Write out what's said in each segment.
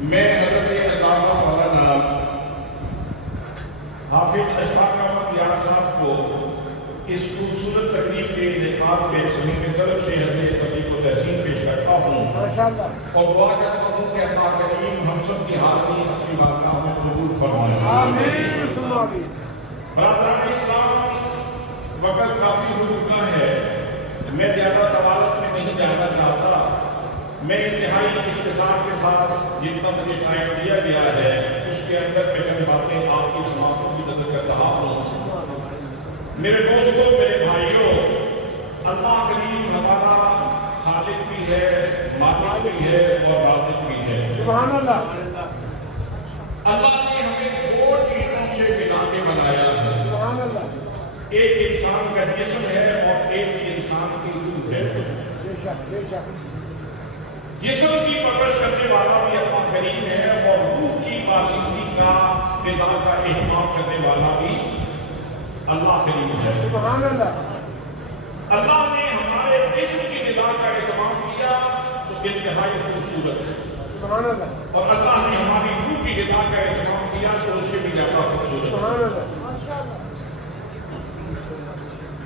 میں حضرت اس خوبصورت تقریب کے انعقاد پہ صمیم طلب سے حضرت علی کو تحسین پیش کرتا ہوں اور دعا کرتا ہوں کہ اللہ کریم ہم سب کی حاضری اپنی بارگاہ میں قبول فرمائے۔ آمین۔ برادران اسلام، وقت کافی ہو چکا ہے، میں زیادہ طوالت میں نہیں جانا چاہتا۔ میں انتہائی اختصار کے ساتھ جتنا مجھے ٹائم دیا گیا ہے اس کے اندر میں چند باتیں آپ کی سماعتوں کی نظر کر رہا ہوں۔ میرے دوستوں، میرے بھائیوں، اللہ کریم ہمارا خالق بھی ہے، مالک بھی ہے اور رازق بھی ہے۔ سبحان اللہ۔ اللہ نے ہمیں دو چیزوں سے ملا کے بنایا ہے۔ سبحان اللہ۔ ایک انسان کا جسم ہے اور ایک انسان کی روح ہے۔ جسم کی پرورش کرنے والا بھی اللہ کریم ہے اور روح کی پالوی کا غذا کا اہتمام کرنے والا بھی اللہ کریم ہے۔ سبحان اللہ۔ اللہ نے ہمارے جسم کی غذا کا اہتمام کیا تو انتہائی خوبصورت ہے۔ سبحان اللہ۔ اور اللہ نے ہماری روح کی غذا کا اہتمام کیا تو اس سے بھی زیادہ خوبصورت ہے۔ سبحان اللہ۔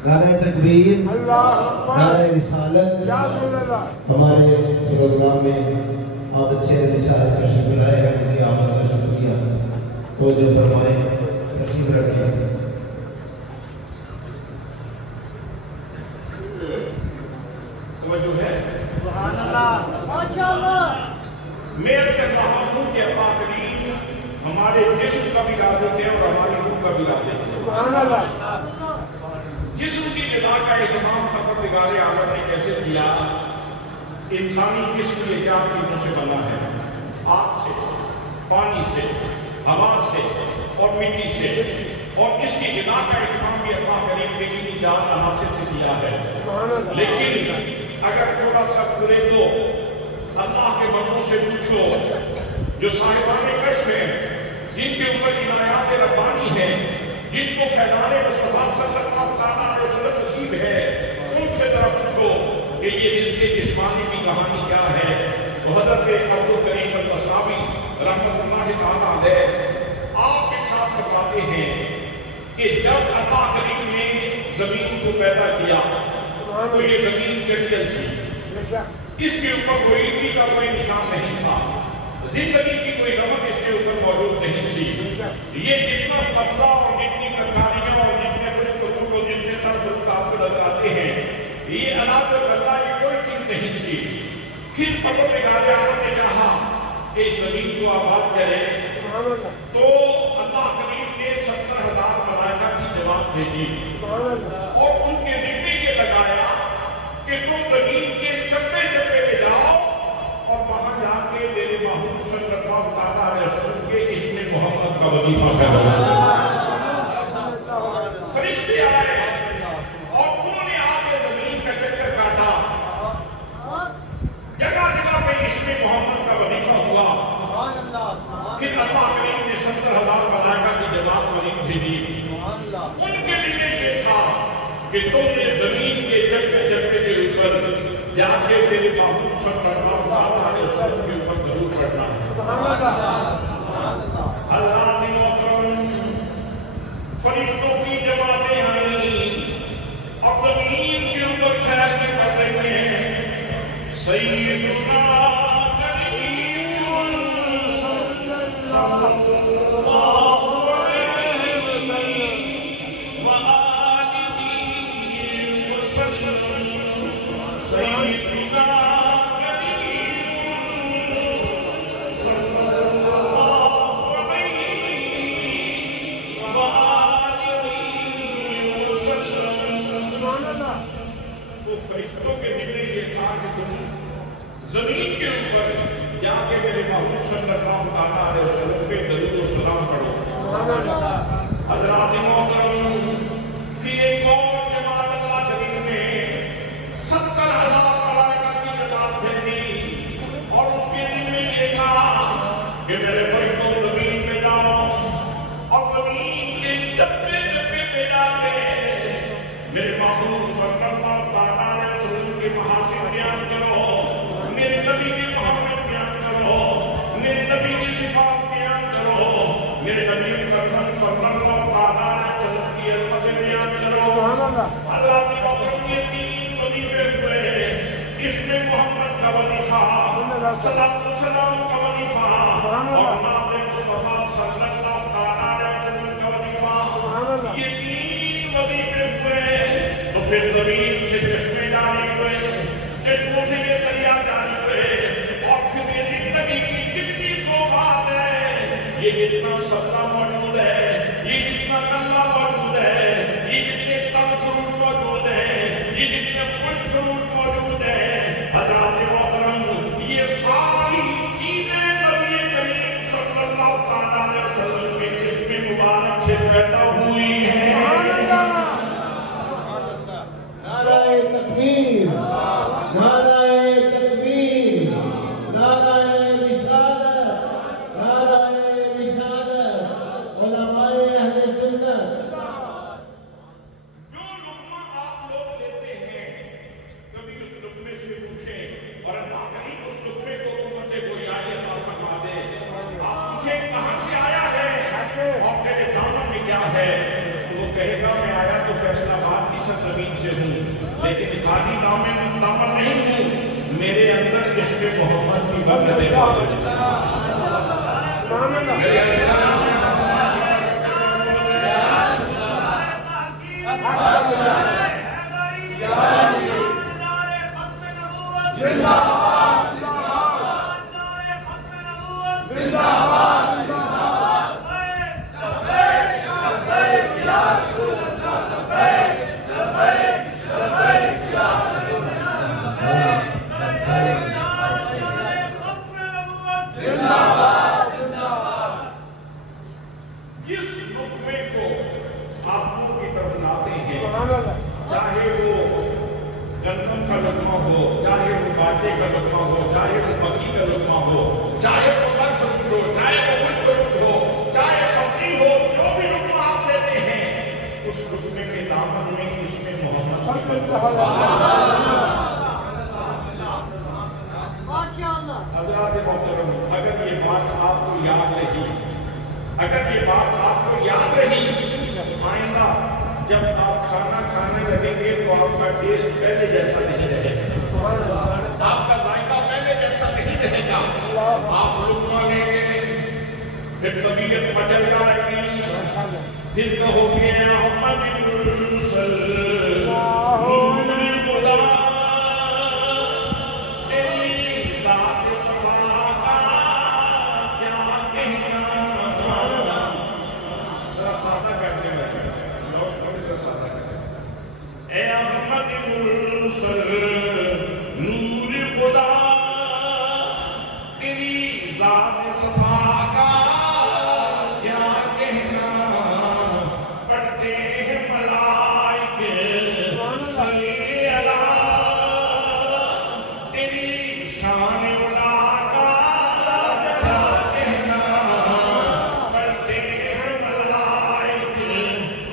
نعرہ تکبیر، نعرہ رسالت۔ ہمارے پروگرام میں عابد شہر رسالت کا شکر ہے، جنہیں آمد کا شکریہ تو جو فرمائے تشریف رکھیں۔ توجہ ہے؟ سبحان اللہ، ماشاءاللہ۔ میں عرض کر رہا ہوں کہ اللہ کریم ہمارے جسم کا بھی رازق ہے اور ہماری روح کا بھی رازق ہے۔ سبحان اللہ۔ جسم کی غذا کا اہتمام پروردگار عالم نے کیسے کیا؟ انسانی جسم یہ چار چیزوں سے بنا ہے: آگ سے، پانی سے، ہوا سے اور مٹی سے، اور اس کی غذا کا اہتمام بھی اللہ کریم نے انہی چار عناصر سے کیا ہے۔ لیکن اگر تھوڑا سا پورے تو اللہ کے بندوں سے پوچھو جو صاحبان کشف ہیں، جن کے اوپر عنایات ربانی ہیں، جن کو فیضان مصطفیٰ صلی اللہ علیہ وسلم نصیب ہے، ان سے ذرا پوچھو کہ یہ رزق جسمانی کی کہانی کیا ہے، تو حضرت عبدالکریم القصابی رحمۃ اللہ تعالیٰ علیہ آپ کے ساتھ فرماتے ہیں کہ جب اللہ کریم نے زمین کو پیدا کیا تو یہ زمین چٹیل تھی، اس کے اوپر روئیدگی کا کوئی نشان نہیں تھا، زندگی کی کوئی رمق اس کے اوپر موجود نہیں تھی۔ یہ جتنا سبزہ اور جتنی ترکاریاں اور جتنے خشک و جتنے طرز آپ کو نظر آتے ہیں، یہ اناج اللہ یہ کوئی چیز نہیں تھی۔ پھر پروردگار عالم نے چاہا کہ اس زمین کو آباد کرے تو اللہ کریم نے 70,000 ملائکہ کی جماعت بھیجی اور ان کے ذمہ یہ لگایا کہ تم زمین کے چپے چپے پہ جاؤ اور وہاں جا کے میرے محبوب صلی اللہ علیہ وسلم کے اسم محمد کا وظیفہ کرو۔ فرشتے آئے اور انہوں نے آ کے زمین کا چکر کاٹا، جگہ جگہ پہ اسم محمد کا وظیفہ ہوا۔ پھر اللہ کریم نے 70,000 ملائکہ کی جماعت وظیفہ بھیجی۔ ان کے لیے یہ تھا کہ تم نے زمین کے چکے چکے کے اوپر جا کے میرے محبوب صلی اللہ علیہ وسلم کے اوپر ضرور پڑھنا ہے۔ اللہ کی محترم فرشتوں کی جماعتیں آئیں اور زمین کے اوپر ٹھہر کے پڑھ رہے ہیں سیدنا کریم صلی اللہ علیہ وآلہ وسلم۔ سیدنا فرشتوں کے ذکر یہ تھا کہ تم زمین کے اوپر جا کے میرے محبوب صلی اللہ علیہ وسلم پہ درود و سلام پڑھو۔ حضرات محترم، پھر ایک اور جماعت اللہ کریم نے 70,000 ملائکہ کی جماعت بھیجی اور اس کے ذمہ یہ تھا کہ میرے فرشتوں زمین پہ جاؤ اور زمین کے چپے چپے پہ جا کے میرے محبوب صلی اللہ علیہ وسلم کے محاسن بیان کرو، میرے نبی کے محمد بیان کرو، میرے نبی کی صفات بیان کرو، میرے نبی کرم صلی اللہ علیہ وسلم کی عظمت بیان کرو۔ حضرات محترم یہ 3 وظیفے ہوئے، اس میں محمد کا وظیفہ، صلاۃ و سلام کا وظیفہ، اور نعت مصطفیٰ صلی اللہ علیہ وسلم کا وظیفہ، یہ 3 وظیفے ہوئے، تو پھر زمین سے چشمے جاری ہوئے، چشموں سے یہ دریا جاری ہوئے، اور پھر یہ زندگی کی کتنی سوغات ہے، یہ جتنا سبزہ موجود ہے، یہ جتنا غلہ موجود ہے، یہ جتنے تم فروٹ موجود ہیں، یہ جتنے خوش فروٹ موجود ہیں، حضرات محترم یہ ساری چیزیں نبی کریم صلی اللہ علیہ وسلم کے جسم مبارک سے پیدا ہوئی ہیں۔ نعرہ تکبیر، نعرہ تکبیر، نعرہ رسالت، نعرہ رسالت، علماء اہل سنت۔ جو لقمہ آپ لوگ لیتے ہیں، کبھی اس لقمے سے پوچھیں، اور اللہ کریم اس لقمے کو امت گویائی عطا فرما دے، آپ پوچھیں کہاں سے آیا ہے، اور تیرے دامن میں کیا ہے، تو وہ کہے گا میں آیا تو فیصلہ آباد کی سرزمین سے ہوں، لیکن خالی دامن نہیں ہوں، میرے اندر عشق محمد کی برکت ہے۔ جس لقمے کو آپ منہ کی طرف لاتے ہیں، چاہے وہ گندم کا لقمہ ہو، چاہے وہ باٹے کا لقمہ ہو، چاہے وہ مکھی کا لقمہ ہو، چاہے وہ تر فروٹ ہو، چاہے وہ خوش فروٹ ہو، چاہے سبزی ہو، جو بھی لقمہ آپ لیتے ہیں، اس لقمے کے دامن میں اس میں محمد کی حضرات محترم، اگر یہ بات آپ کو یاد رہی، اگر یہ بات آپ کو یاد رہی، آئندہ جب آپ کھانا کھانے لگیں گے تو آپ کا ٹیسٹ پہلے جیسا نہیں رہے گا، آپ کا ذائقہ پہلے جیسا نہیں رہے گا، آپ لقمہ لیں گے، پھر طبیعت مچل جائے گی، پھر کہو گے محمد المرسل نور خدا تیری ذات صفا کا کیا کہنا، سادہ کرنے لگے، اے محمد مرسل نور خدا تیری ذات صفا کا کیا کہنا، پڑھتے ہیں ملائکے صلی اللہ تیری شان علا کا کیا کہنا، پڑھتے ہیں ملائکے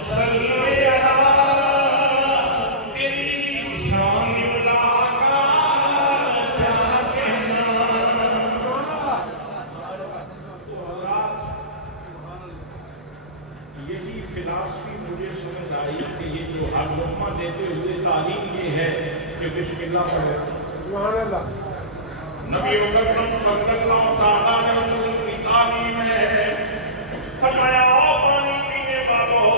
صلی اللہ تیری شان علا کا کیا کہنا۔ یہی فلاسفی مجھے سمجھ آئی کہ یہ جو ہر لقمہ دیتے ہوئے تعلیم یہ ہے کہ بسم اللہ پڑھے، نبی اکرم صلی اللہ علیہ وسلم کی تعلیم ہے، فرمایا او پانی پینے والوں،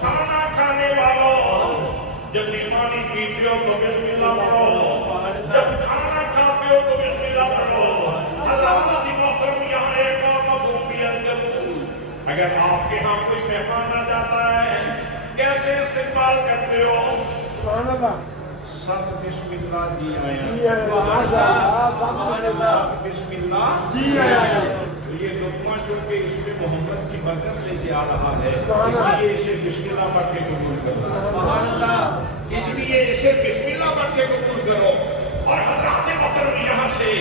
کھانا کھانے والوں، جب بھی پانی پیتے ہو تو بسم اللہ پڑھو، جب کھانا کھاتے ہو تو بسم اللہ پڑھو۔ حضرات محترم یہاں ایک اور مفہوم بھی اندر، اگر آپ کے ہاں کوئی مہمان آ جاتا ہے کیسے استقبال کرتے ہو؟ سب بسم اللہ جی آیا، سب بسم اللہ جی آیا۔ یہ لقمہ جو کہ اس میں محمد کی برکت لے کے آ رہا ہے، اس لیے اسے بسم اللہ پڑھ کے قبول کرو، اس لیے اسے بسم اللہ پڑھ کے قبول کرو۔ اور حضرات محترم یہاں سے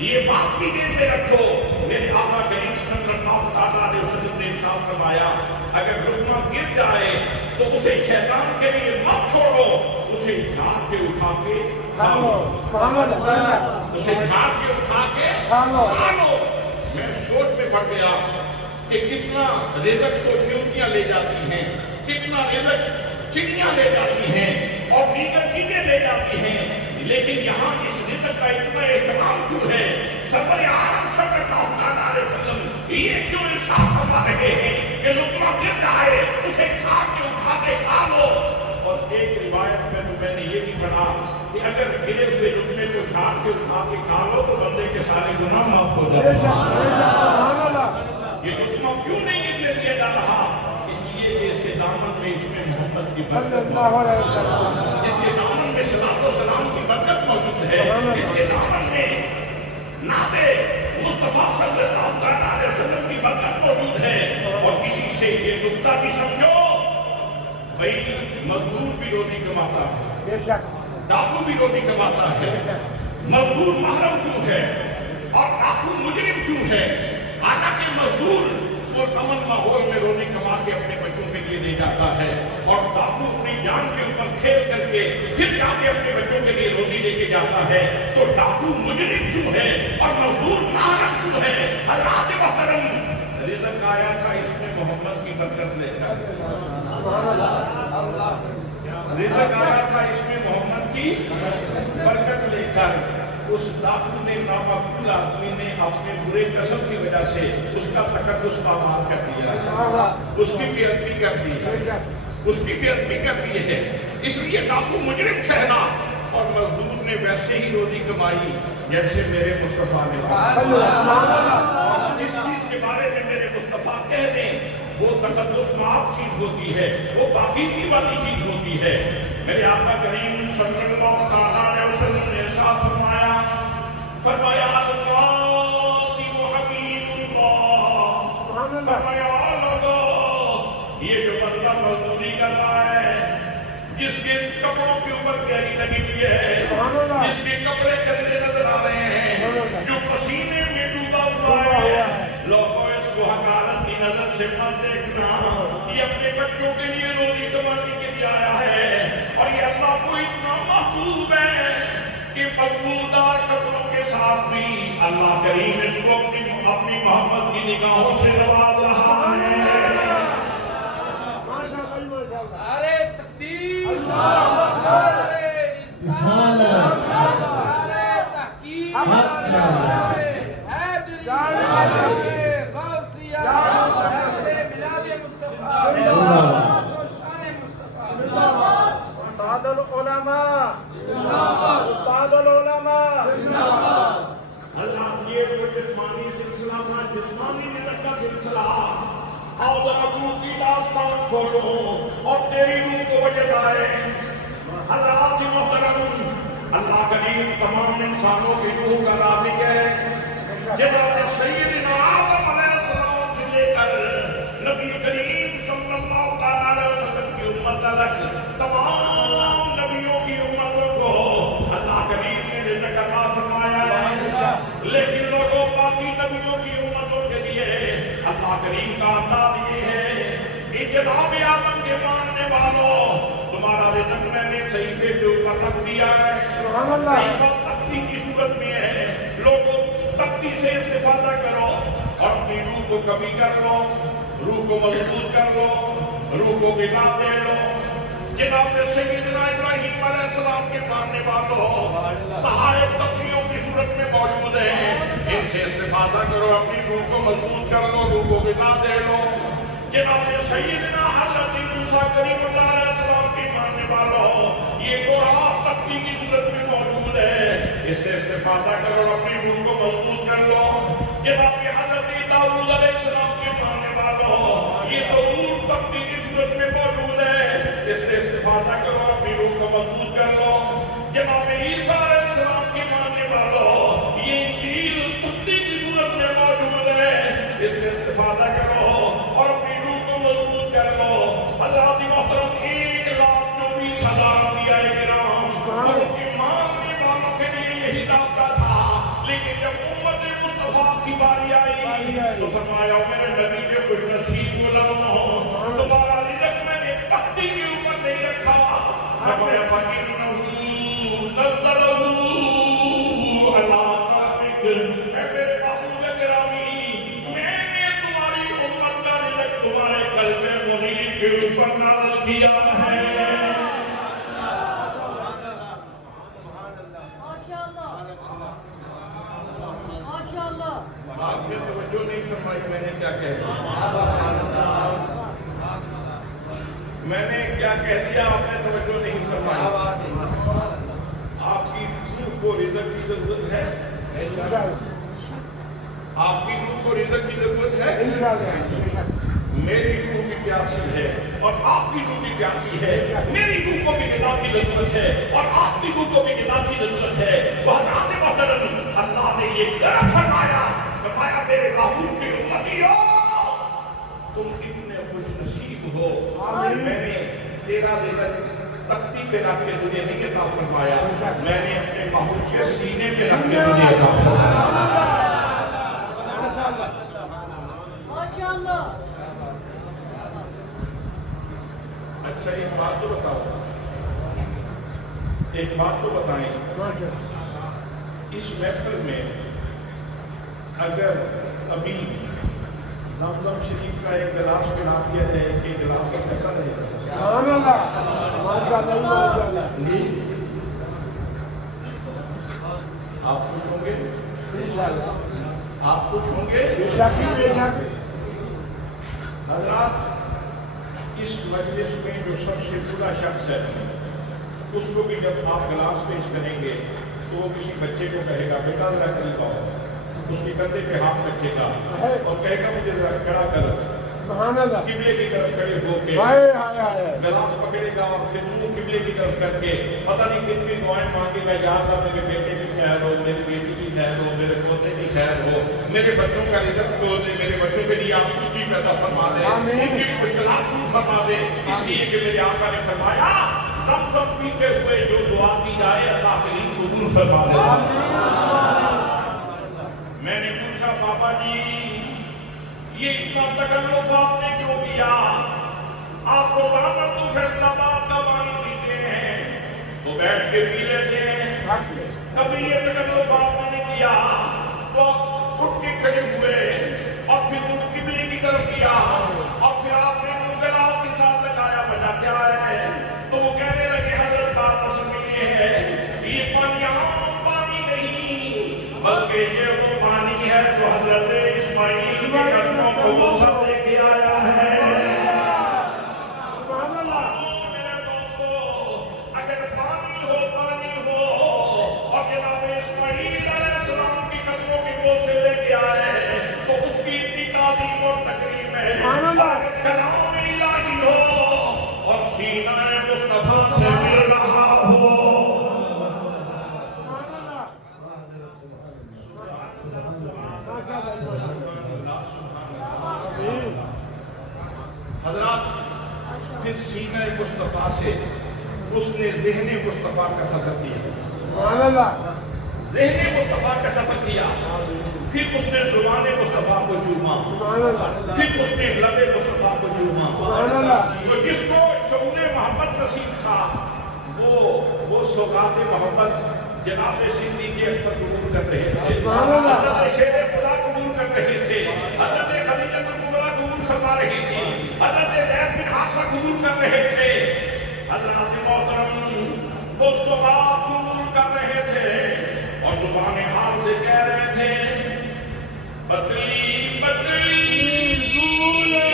یہ بات بھی دل میں رکھو، میرے آقا کریم صلی اللہ علیہ وسلم نے ارشاد فرمایا اگر لقمہ گر جائے تو اسے شیطان کے لیے مت چھوڑو، اسے جھاڑ کے اٹھا کے کھا لو، اسے جھاڑ کے اٹھا کے کھا لو۔ میں سوچ میں پڑ گیا کہ کتنا رزق تو چیونٹیاں لے جاتی ہیں، کتنا رزق चिड़ियां ले जाती हैं और दीगर चीजें ले जाती हैं, लेकिन यहाँ इस रिज़्क़ का इतना एहतमाम क्यों है? सरवर आलम सल्लल्लाहु अलैहि वसल्लम ये क्यों इरशाद फरमा रहे हैं कि लुक़मा गिर जाए उसे खा के उठा के खा लो। और एक रिवायत में तो मैंने ये भी पढ़ा कि अगर गिरे हुए लुक़मे को छाट के उठा के खा लो तो बंदे के सारे गुनाह माफ हो जाते हैं। ये लुक़मा क्यों नहीं निकले दिया जा रहा? इसलिए कि इसके दामन में इसमें मोहब्बत की बरकत, इसके दामन में सलातो सलाम की बरकत मौजूद है, इसके दामन में नाते मुस्तफा सल्लल्लाहु अलैहि वसल्लम की बरकत मौजूद है। और किसी से ये नुक्ता भी समझो, भाई मजदूर भी रोटी कमाता है, डाकू भी रोटी कमाता है, मजदूर महरम क्यों है और डाकू मुजरिम क्यों है? हालांकि मजदूर वो अमन माहौल में रोटी कमा के अपने बच्चों के लिए दे जाता है और डाकू अपनी जान के ऊपर खेल करके फिर जाके अपने बच्चों के लिए रोटी लेके जाता है। तो डाकू मुजरिम क्यों है और मजदूर महरम क्यों है? अल्लाह से मुहतरम रिज़्क़ आया था इसमें मोहम्मद की बरकत लेकर, रिज़्क़ आया था इसमें मोहम्मद की बरकत लेकर। उस डाकू ने, नामकबूल आदमी ने अपने बुरे कसम की वजह से उसका तकद्दुस पामाल कर दिया, उसकी बेअदबी कर दी है, उसकी बेअदबी कर दी है। इसलिए डाकू मुजरिम ठहरा और मजदूर ने वैसे ही रोटी कमाई जैसे मेरे मुस्तफा ने। जिस चीज के बारे में मेरे मुस्तफा कह दें वो तकद्दुस माफ चीज होती है, वो बाकीगी वाली चीज होती है। मेरे आका करीम सल्लल्लाहु अलैहि वसल्लम ने इरशाद फरमाया, फरमाया अल-कासिम हबीबुल्लाह, फरमाया लोगों ये जो बंदा मजदूरी कर रहा है, जिसके कपड़ों के ऊपर गहरी लगी हुई है, जिसके कपड़े गंदे नजर आ रहे हैं, जो पसीने में डूबा हुआ है, लोगों इसको हकारत की नजर से मत देखना। ये अपने बच्चों के लिए रोटी कमाने के लिए आया है और ये अल्लाह को इतना महबूब है कि बदबूदार कपड़ों के साथ भी अल्लाह करीम इसको अपनी मोहब्बत की निगाहों से नवाज रहा है। अरे तकबीर, अरे रिसालत, अरे तहकीम, अरे हैदरी, गौसिया, अरे मिलाद मुस्तफा, शान मुस्तफा, उस्तादुल उलमा, उस्तादुल उलमा। अल्लाह ये वो जिस्मानी सिलसिला था, जिस्मानी नियत का सिलसिला। आओ जरा रूह की दास्तान खोलो और तेरी रूह को वजद आए। अल्लाह से मुहतरम, अल्लाह करीम तमाम इंसानों की रूह का राज़िक है। जनाब सैयदना आदम अलैहिस्सलाम से लेकर नबी करीम सल्लल्लाहु अलैहि वसल्लम की उम्मत तक तमाम नबियों की उम्मतों को अल्लाह करीम ने रिज़्क़ अता फरमाया है। लेकिन लोगों बाकी नबियों की उम्मतों के लिए अल्लाह करीम का अंदाज ये है कि जनाब आदम के मानने वालों, तुम्हारा रिज़्क़ मैंने सहीफे के ऊपर रख दिया है। सहीफा तख्ती की सूरत में है, लोगों तख्ती से इस्तेफादा करो और अपनी रूह को कभी कर लो, रूह को मजबूत कर लो, रूह को गिला दे लो। जनाब सैयदना इब्राहीम अलैहिस्सलाम के मानने वालों सहायक तख्तियों की सूरत में मौजूद है, इनसे इस्तेफादा करो, अपनी रूह को मजबूत कर लो, रूह को गिला दे लो। जनाब सैयदना हज़रत मूसा कलीमुल्लाह अलैहिस्सलाम के मानने वालों ये कुरान तख्ती की सूरत में मौजूद है, इससे इस्तेफादा करो, अपनी रूह को मजबूत कर लो। जनाब हज़रत दाऊद अलैहिस्सलाम के मानने वालों ये तौरात तख्ती की सूरत में मौजूद है, इससे इस्तेफादा करो, अपनी रूह को मजबूत कर लो। जनाब ईसा अलैहिस्सलाम के मानने वालों ये इंजील तख्ती की सूरत में मौजूद है, इससे इस्तेफादा करो और अपनी रूह को मजबूत कर लो। अल्लाह की मोहतरम 1,24,000 अंबियाए किराम और उनके मानने वालों के लिए यही दावता था। लेकिन जब उम्मत मुस्तफा की बारी आई तो फरमाया मेरे नबी के कुछ नसीब गुलाम हो, तुम्हारा रिज़्क़ मैंने तख्ती के ऊपर नहीं रखा। फरमाया फकीनहू नज़लहू अला कल्बिक, ऐ मेरे महबूब गिरामी मैंने तुम्हारी उम्मत का रिज़्क़ तुम्हारे कल्ब मुनीब के ऊपर नाज़िल किया है। आपने तवज्जो नहीं फरमाई मैंने क्या कह दिया, मैंने क्या कह दिया, आपने तवज्जो नहीं फरमाई। आपकी रूह को रिज़्क़ की जरूरत है, आपकी रूह को रिज़्क़ की जरूरत है, मेरी रूह की प्यासी है और आपकी रूह की प्यासी है, मेरी रूह को भी ग़िज़ा की जरूरत है और आपकी रूह को भी ग़िज़ा की जरूरत है। वहदात मोहतरम अल्लाह ने ये गलत फरमाया, मेरे महबूब की उम्मतियों तुम कितने खुशनसीब हो, मैंने तेरा रिज़्क़ तख्ती पे रख के तुझे नहीं अता फरमाया, मैंने अपने महबूब के सीने पे रख के तुझे अता फरमाया। माशाअल्लाह। अच्छा एक बात तो बताओ, एक बात तो बताएं, इस महफिल में अगर अभी ज़मज़म शरीफ का एक गिलास पिला दिया जाए, एक गिलास का कैसा रहेगा? आप खुश होंगे? आप खुश होंगे? हज़रात, इस मजलिस में जो सबसे बुरा शख्स है उसको भी जब आप गिलास पेश करेंगे तो वो किसी बच्चे को कहेगा बेटा जरा करीब आओ, उसके कंधे पे हाथ रखेगा और कहेगा मुझे जरा खड़ा कर, किबले की तरफ खड़े होके गिलास पकड़ेगा और फिर मुंह किबले की तरफ करके पता नहीं कितनी दुआएं मांगेगा, या अल्लाह मेरे बेटे की खैर हो, मेरी बेटी की खैर हो, मेरे पोते की खैर हो, मेरे बच्चों का रिज़्क़ हो दे, मेरे बच्चों के लिए आसूगी पैदा फरमा दे, उनकी मुश्किलात दूर फरमा दे। इसलिए कि मेरे आका ने फरमाया ज़मज़म पीते हुए जो दुआ की जाए अल्लाह करीम कबूल फरमा दे। मैंने पूछा बाबा जी ये इतना तकल्लुफ़ आपने क्यों किया? आप तो बाबू फैसलाबाद का पानी पीते हैं तो बैठ के पी लेते हैं, कभी ये तकल्लुफ़ आपने नहीं किया तो उठ के खड़े हुए और फिर मुंह किबले की तरफ किया और फिर आपने मुंह गिलास के साथ लगाया, वजह क्या है? तो वो कहने लगे हज़रत बात सुनिए है, ये पानी आम पानी नहीं बल्कि ये वो पानी है जो हज़रत इस्माइल के कदमों को मूसा लेके आया है। मेरे दोस्तों, अगर पानी हो और जनाब इस्माइल अलैहिस्सलाम की कदमों के बोझ लेके आए तो उसकी इतनी ताज़ीम और तकरीम है। अगर कलाम इलाही हो और सीना मुस्तफा से मिल रहा हो, हज़रात फिर सीना मुस्तफा से उसने ज़हने मुस्तफा का सफर किया, ज़हने मुस्तफा का सफर किया, फिर उसने ज़ुबान मुस्तफा को चूमा, फिर उसने लबे मुस्तफा को चूमा। तो जिसको शऊक़ मोहब्बत नसीब था वो सौगात मोहब्बत जनाब सिद्दीक़ अकबर कबूल कर रहे थे, हज़रत शेर खुदा कबूल कर रहे थे, हज़रत खदीजा कुबरा कबूल फरमा रही थी, हज़रत ज़ैद बिन हारिसा कबूल कर रहे थे, हज़रत मोहतरम वो सौगात कबूल कर रहे थे और ज़ुबान हाल से कह रहे थे बदली बदली गुले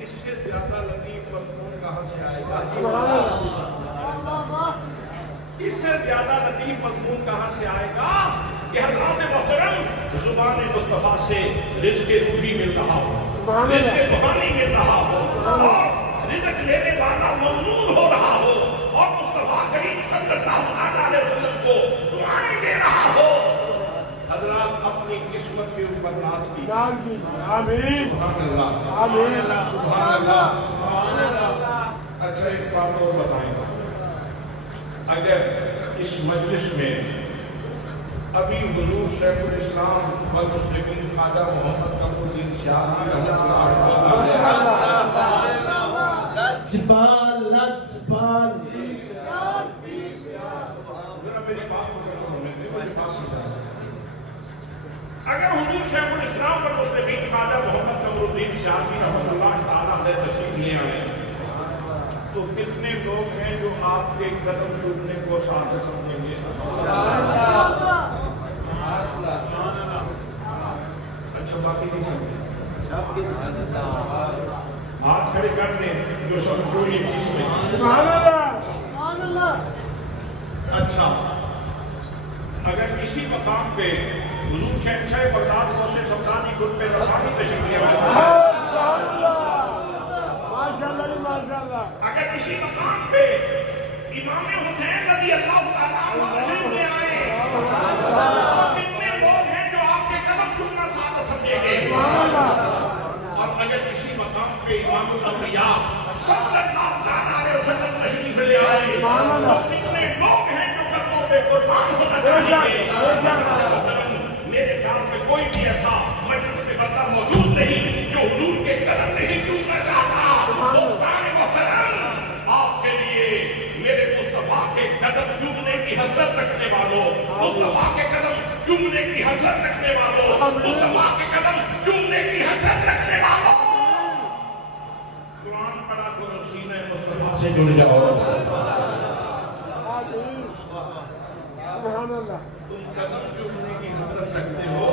इससे ज्यादा लतीफ मज़मून कहां से आएगा? इससे ज्यादा लतीफ मज़मून कहां से आएगा कि हज़रात मोहतरम ज़ुबान मुस्तफा से रिज़्क़ रूही मिल रहा हो, रिज़्क़ रूहानी मिल रहा हो और रिज़्क़ लेने वाला ममनून हो रहा हो और मुस्तफा करीम सल्लल्लाहु अलैहि वसल्लम को दुआएं दे रहा हो। हज़रात अपनी किस्मत के ऊपर नाज़ की, آمین سبحان اللہ آمین سبحان اللہ. اچھا ایک بات اور بتائیں, اگر اس مجلس میں ابھی حضور شیخ الاسلام والمسلمین خواجہ محمد قمرالدین شاہ رحمۃ اللہ جبال لجبال ذرا میری بات کو کرو, میری بات سمجھا. اگر حضور شیخ الاسلام والمسلمین خواجہ محمد قمرالدین شاہ رحمۃ اللہ تعالیٰ علیہ تشریف لے آئے تو کتنے لوگ ہیں جو آپ کے قدم چومنے کو سعادت سمجھیں گے؟ اچھا باقی نہیں سمجھے, ہاتھ کھڑے کر دیں جو سمجھو یہ چیز میں. سبحان اللہ. اچھا اگر کسی مقام پہ حضور شہنشاہ بغداد غوث سمدانی گل پہ رفاقی تشریف لے آئے, اگر کسی مقام پہ امام حسین رضی اللہ تعالیٰ عنہ تشریف لے آئے تو کتنے لوگ ہیں جو آپ کے قدم چومنا سعادت سمجھیں گے؟ اور اگر کسی مقام پہ امام الانبیاء صلی اللہ علیہ وسلم تشریف لے آئے تو کتنے لوگ ہیں جو قدموں پہ قربان ہونا چاہیں گے؟ میرے خیال میں کوئی بھی ایسا مجلس کے اندر موجود نہیں جو حضور کے قدم نہیں چومنا چاہتا. دوستان محترم, آپ کے لیے میرے مصطفیٰ کے قدم چومنے کی حسرت رکھنے والوں, مصطفیٰ کے قدم چومنے کی حسرت رکھنے والوں, مصطفیٰ کے قدم چومنے کی حسرت رکھنے والوں, قرآن پڑھا کرو, سینہ مصطفیٰ سے جڑ جاؤ. تم قدم چومنے کی حسرت رکھتے ہو,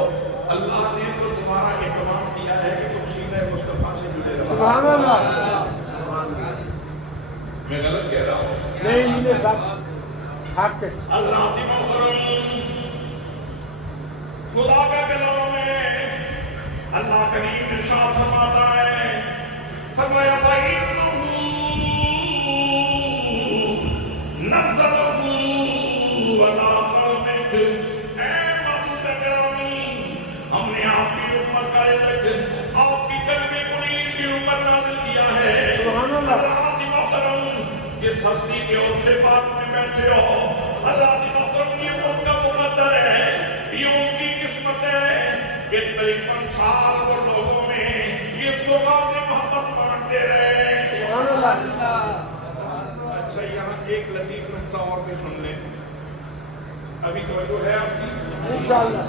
اللہ نے تو تمہارا اہتمام کیا ہے کہ تم سینہ مصطفیٰ سے جڑے رہو. سبحان اللہ. میں غلط کہہ رہا ہوں؟ نہیں یہ سب حق ہے. اللہ کی محترم خدا کا کلام ہے, اللہ کریم ارشاد فرماتا ہے, فرمایا فَإِنَّهُ نَزَّلَهُ عَلَىٰ قَلْبِكَ. اے محبوب گرامی, ہم نے آپ کی امت کا رزق آپ کی قلب منیر کے اوپر نازل کیا ہے. اللہ کی محترم جس ہستی کے اور سے پاک میں بیٹھے ہو, اللہ کی محترم یہ ان کا مقدر ہے, یہ ان کی قسمت ہے کہ 53 سال وہ لوگوں میں یہ سوغات محبت بانٹتے رہے. اچھا یہاں ایک لطیف نقطہ اور بھی سن لیں, ابھی توجہ ہے آپ کی انشاءاللہ.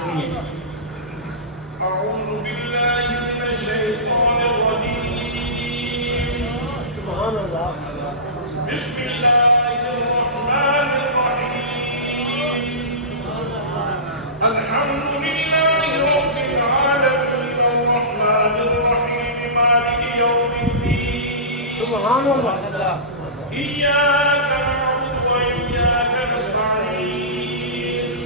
سنیے, اعوذ باللہ من الشیطان الرجیم, سبحان اللہ. بسم اللہ الرحمن الرحیم, الحمد للہ رب العالمین الرحمن الرحیم مالک یوم الدین, سبحان اللہ. ایاک نعبد و ایاک نستعین,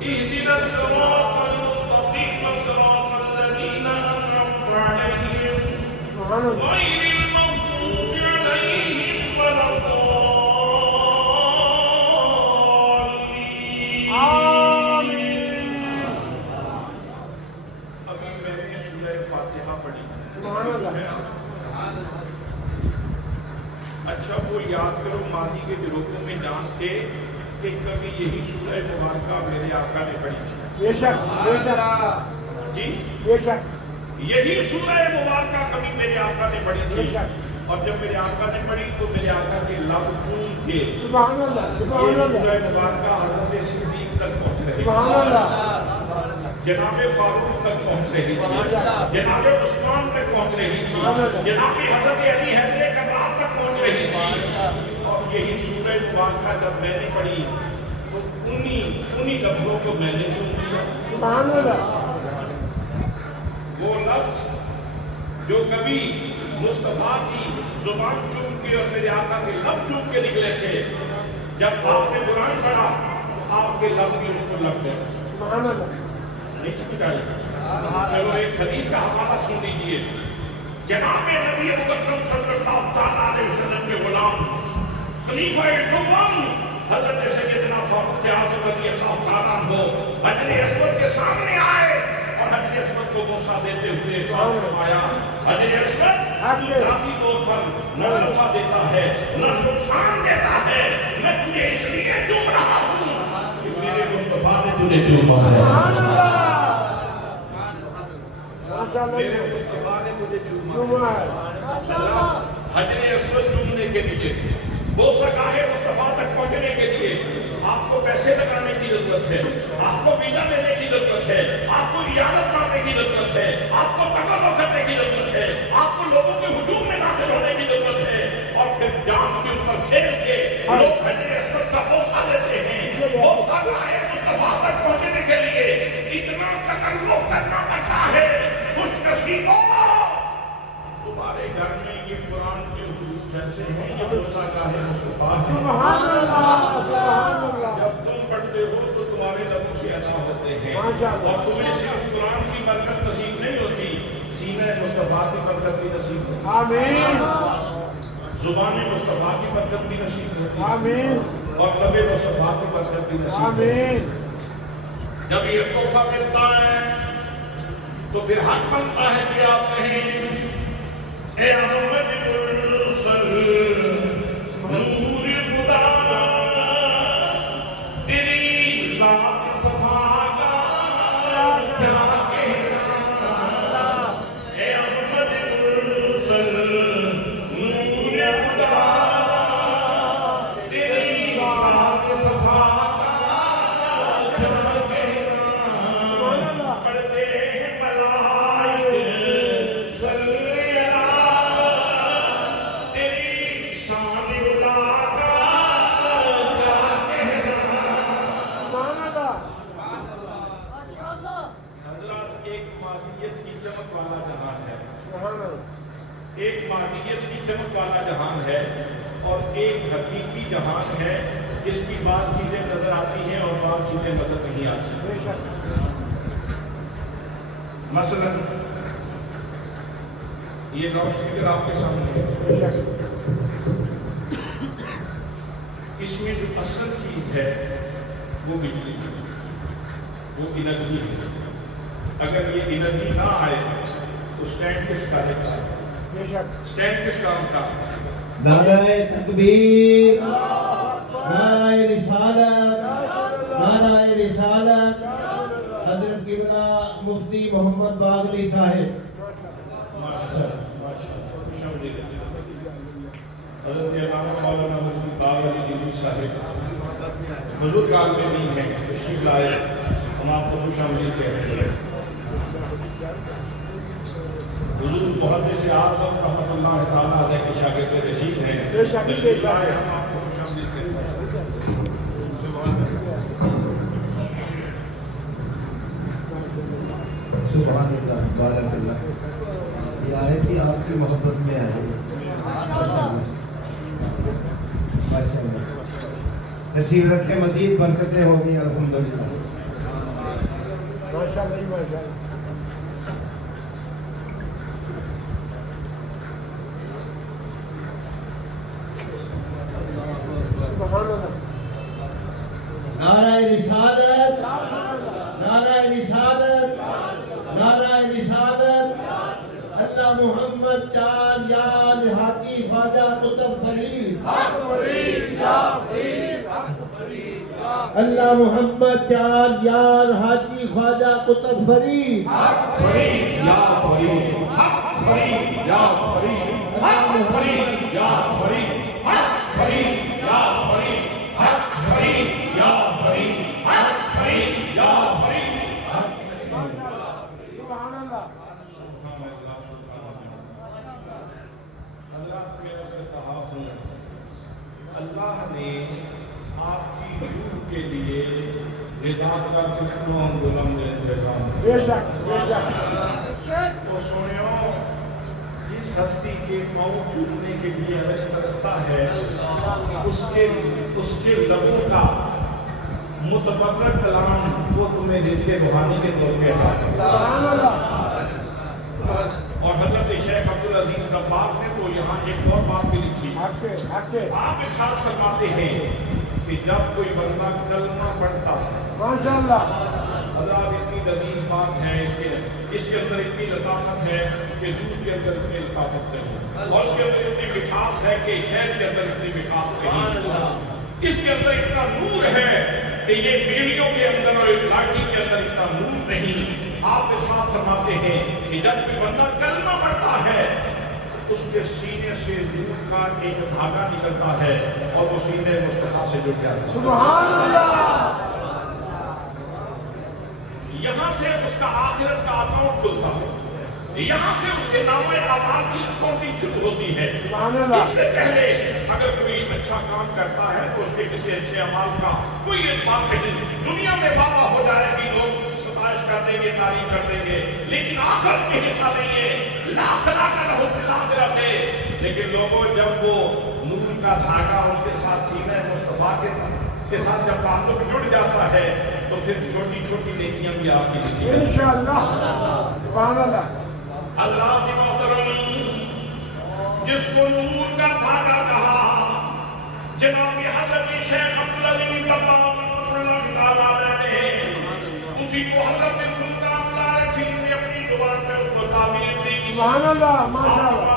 اہدنا الصراط المستقیم صراط الذین انعمت علیہم سبحان اللہ. غیر المغضوب علیہم ولا الضالین. آمین. اگر میں نے سورہ فاتحہ پڑھی, سبحان اللہ. اچھا وہ یاد کرو ماضی کے دروگوں میں جان کے کہ کبھی یہی سورہ مبارکہ میرے آقا نے پڑھی تھی. بے شک بے شک جی بے شک یہی سورہ مبارکہ کبھی میرے آقا نے پڑھی بے تھی, شک. اور جب میرے آقا نے پڑھی تو میرے آقا کے لب چوم کے سبحان اللہ. یہ سبحان اللہ. سورہ مبارکہ حضرت صدیق تک پہنچ رہی سبحان تھی, اللہ. جناب فاروق تک پہنچ رہی تھی, جناب عثمان تک پہنچ رہی تھی, جناب حضرت علی حیدر کرار تک پہنچ رہی تھی. اور یہی سورہ مبارکہ جب میں نے پڑھی تو انہی لفظوں کو میں نے چن لیا. سبحان اللہ. وہ لفظ جو کبھی مصطفیٰ کی زبان چوم کے اور میرے آقا کے لب چوم کے نکلے تھے, جب آپ نے قرآن پڑھا تو آپ کے لب بھی اس کو لگ گئے. سبحان اللہ. نہیں سمجھ آئی؟ چلو ایک حدیث کا حوالہ سن لیجیے. جناب نبی مکرم صلی اللہ تعالیٰ علیہ وسلم کے غلام خلیفہ دوم حضرت سیدنا فاروق اعظم رضی اللہ تعالیٰ عنہ حجر اسود کے سامنے آئے اور حجر اسود کو بوسہ دیتے ہوئے ارشاد فرمایا حجر اسود ذاتی طور پر نہ نفع دیتا ہے نہ نقصان دیتا ہے، میں تجھے اس لیے چوم رہا ہوں کہ میرے مصطفیٰ نے تجھے چوما ہے، میرے مصطفیٰ نے تجھے چوما ہے۔ حجر اسود چومنے کے لیے، بوسہ گاہ مصطفیٰ تک پہنچنے کے لیے آپ کو پیسے لگانے کی ضرورت ہے، آپ کو ویزا لینے کی ضرورت ہے، آپ کو اجازت مانگنے کی ضرورت ہے، آپ کو تقرر کرنے کی ضرورت ہے، آپ کو لوگوں کے ہجوم میں داخل ہونے کی ضرورت ہے، اور پھر جان کے اوپر کھیل کے لوگ حجر اسود کا بوسہ لیتے ہیں۔ بوسہ گاہ مصطفیٰ تک پہنچنے کے لیے اتنا تکلف کرنا پڑتا ہے۔ خوش نصیبوں، تمہارے گھر میں یہ قرآن کے حروف جیسے ہیں، یہ بوسہ گاہ مصطفیٰ ہے۔ سبحان اللہ، سبحان اللہ۔ جب تم پڑھتے ہو تو تمہارے لبوں سے ادا ہوتے ہیں، اور تمہیں صرف قرآن کی برکت نصیب نہیں ہوتی، سینہ مصطفیٰ کی برکت بھی نصیب ہوتی ہے، آمین، زبان مصطفیٰ کی برکت بھی نصیب ہوتی ہے، آمین، اور لب مصطفیٰ کی برکت بھی نصیب ہوتی ہے۔ آمین۔ جب یہ تحفہ ملتا ہے تو پھر حق بنتا ہے کہ آپ کہیں اے احمد مرسل نور خدا، تیری ذات صفا کا کیا کہنا، اے احمد مرسل نور خدا، تیری ذات صفا کا کیا کہنا، پڑھتے ہیں ملائکہ صلی ایک مادیت کی چمک والا جہان ہے اور ایک حقیقی جہان ہے جس کی بعض چیزیں نظر آتی ہیں اور بعض چیزیں نظر نہیں آتی۔ مثلا یہ لاؤڈ اسپیکر آپ کے سامنے ہے، اس میں جو اصل چیز ہے وہ بجلی ہے، وہ انرجی ہے۔ اگر یہ انرجی نہ آئے تو سٹینڈ کس کا دیتا ہے؟ سٹینڈ کس کام کا؟ نعرہ تکبیر، نعرہ رسالت، نعرہ رسالت، حضرت قبلہ مفتی محمد باغلی صاحب۔ حضرت علامہ مولانا مفتی باغلی صاحب بزرگ عالم دین ہیں، تشریف لائے، ہم آپ کو خوش آمدید کہتے ہیں۔ حضور محدث اعظم رحمۃ اللہ تعالیٰ علیہ کے شاگرد رشید ہیں، تشریف لائے، ہم آپ کو خوش آمدید کہتے ہیں۔ سبحان اللہ، بارک اللہ۔ یہ آیت بھی آپ کی محبت میں آئی، ماشاءاللہ۔ تشریف رکھیں، مزید برکتیں ہوگی الحمدللہ۔ نعرہ رسالت، نعرہ رسالت، نعرہ رسالت، اللہ محمد چار یار حاجی خواجہ قطب فرید، اللہ محمد چار یار حاجی خواجہ قطب فرید، حق فرید یا فرید، حق فرید یا فرید، حق فرید یا فرید، حق فرید یا فرید، حق فرید یا فرید، حق فرید یا فرید۔ سبحان اللہ۔ حضرات میں اس سے کہا ہوں، اللہ نے آپ کی روح کے لیے غذا کا کتنا بلند انتظام بے شک، بے شک۔ تو سنو، جس ہستی کے پاؤں چھوٹنے کے لیے عرش ترستا ہے، اس کے لبوں کا متبرک کلام وہ تمہیں رزق روحانی کے طور پہ عطا کرے۔ سبحان اللہ۔ اور حضرت شیخ عبدالعزیز رباق نے تو یہاں ایک اور بات بھی لکھی، حق آپ ارشاد فرماتے ہیں کہ جب کوئی بندہ کلمہ پڑھتا ہے، ماشاءاللہ، حضرات اتنی لذیذ بات ہے اس کے اندر اتنی لطافت ہے کہ دودھ کے اندر اتنی لطافت نہیں، اور اس کے اندر اتنی مٹھاس ہے کہ شہد کے اندر اتنی مٹھاس نہیں، اس کے اندر اتنا نور ہے کہ یہ بیڑیوں کے اندر اور لاٹھی کے اندر اتنا نور نہیں۔ آپ ارشاد فرماتے ہیں کہ جب کوئی بندہ کلمہ پڑھتا ہے اس کے سینے سے نور کا ایک دھاگا نکلتا ہے اور وہ سینے مصطفیٰ سے جڑ جاتا ہے۔ سبحان اللہ۔ یہاں سے اس کا آخرت کا اکاؤنٹ کھلتا ہے، یہاں سے اس کے نام اعمال کی اکاؤنٹنگ شروع ہوتی ہے۔ اس سے پہلے اگر کوئی اچھا کام کرتا ہے تو اس کے کسی اچھے اعمال کا کوئی اعتبار نہیں، دنیا میں واہ واہ ہو جائے گی، لوگ ستائش کر دیں گے، تعریف کر دیں گے، لیکن آخرت میں حصہ نہیں ہے۔ لا خلاق لہ فی الآخرۃ، لیکن لوگوں جب وہ نور کا دھاگا اس کے ساتھ سینہ مصطفیٰ کے ساتھ جب تعلق جڑ جاتا ہے تو پھر چھوٹی چھوٹی نیکیاں بھی آپ کی لکھی ہیں انشاءاللہ۔ سبحان اللہ۔ حضرات محترم، جس کو نور کا دھاگا کہا جناب حضرت شیخ عبدالعزیز رحمۃ اللہ تعالیٰ نے، اسی کو حضرت سلطان العارفین نے اپنی زبان میں اس کو تعبیر دی۔ سبحان اللہ، ماشاءاللہ۔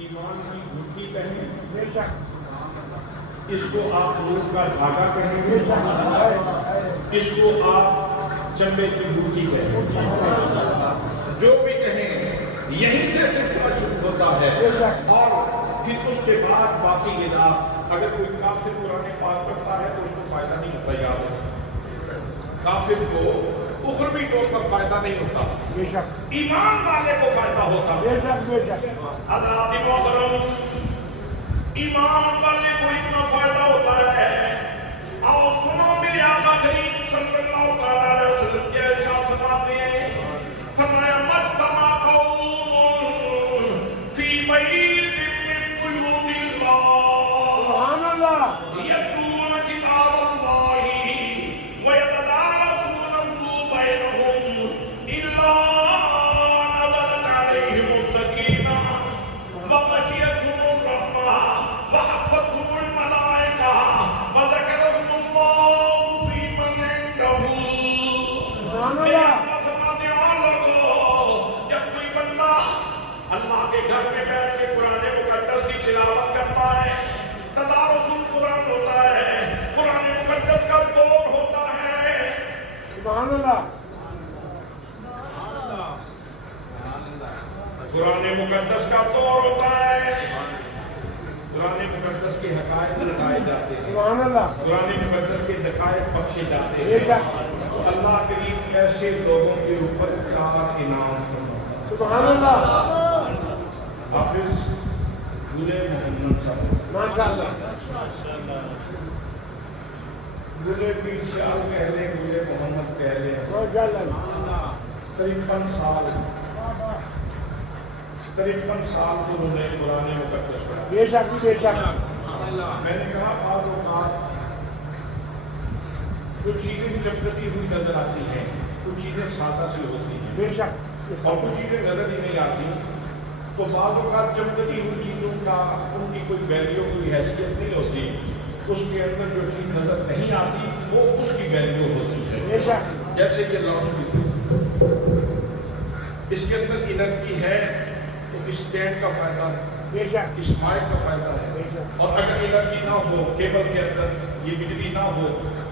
ایمان کی گھٹی کہیں، اس کو آپ نور کا دھاگا کہیں گے، اس کو آپ چمڑے کی گھٹی کہیں گے، جو بھی کہیں یہیں سے سلسلہ شروع ہوتا ہے۔ اور پھر اس کے بعد باقی غذا، اگر کوئی کافر قرآن پاک پڑھتا ہے تو اس کو فائدہ نہیں ہوتا، یاد ہے کافر کو اخروی طور پر فائدہ نہیں ہوتا، ایمان والے کو فائدہ ہوتا ہے۔ حضرات محترم، ایمان والے کو اتنا فائدہ ہوتا ہے، آؤ سنو میرے آقا کریم صلی اللہ علیہ وسلم کے ارشاد فرماتے ہیں، فرمایا مَجْتَمَعَ قَوْمٌ فِي بَيْتٍ مِّن بُيُوتِ اللَّهِ يَتْلُونَ كِتَابَ اللَّهِ وَيَتَدَارَسُونَهُ بَيْنَهُمْ إِلَّا نَزَلَتْ عَلَيْهِمُ السَّكِينَةُ وَغَشِيَتْهُمُ मुकद्दस का दौर होता है, कुरान मुकद्दस के हकायत बताए जाते हैं, कुरान मुकद्दस के हकायत बख्शे जाते हैं। अल्लाह करीम ऐसे लोगों के ऊपर 4 इनाम फरमाता है। हाफिज गुले मोहम्मद साहब, गुले 20 साल पहले गुले मोहम्मद पहले 53 साल तो उन्होंने कुरान मुकद्दस पढ़ा। बेशक मैंने कहा बात कुछ चीजें चमकती हुई नजर आती हैं, कुछ चीजें सादा सी होती हैं, बेशक और कुछ चीजें नजर ही नहीं आती। तो बाद चमकती हुई चीजों का उनकी कोई वैल्यू, कोई हैसियत नहीं होती। उसके अंदर जो चीज नजर नहीं आती वो उसकी वैल्यू होती है। जैसे कि लाउडस्पीकर, इसके अंदर एनर्जी है तो इस स्टैंड का फायदा है, इस माइक का फायदा है। और अगर एनर्जी ना हो, केबल के अंदर ये बिजली ना हो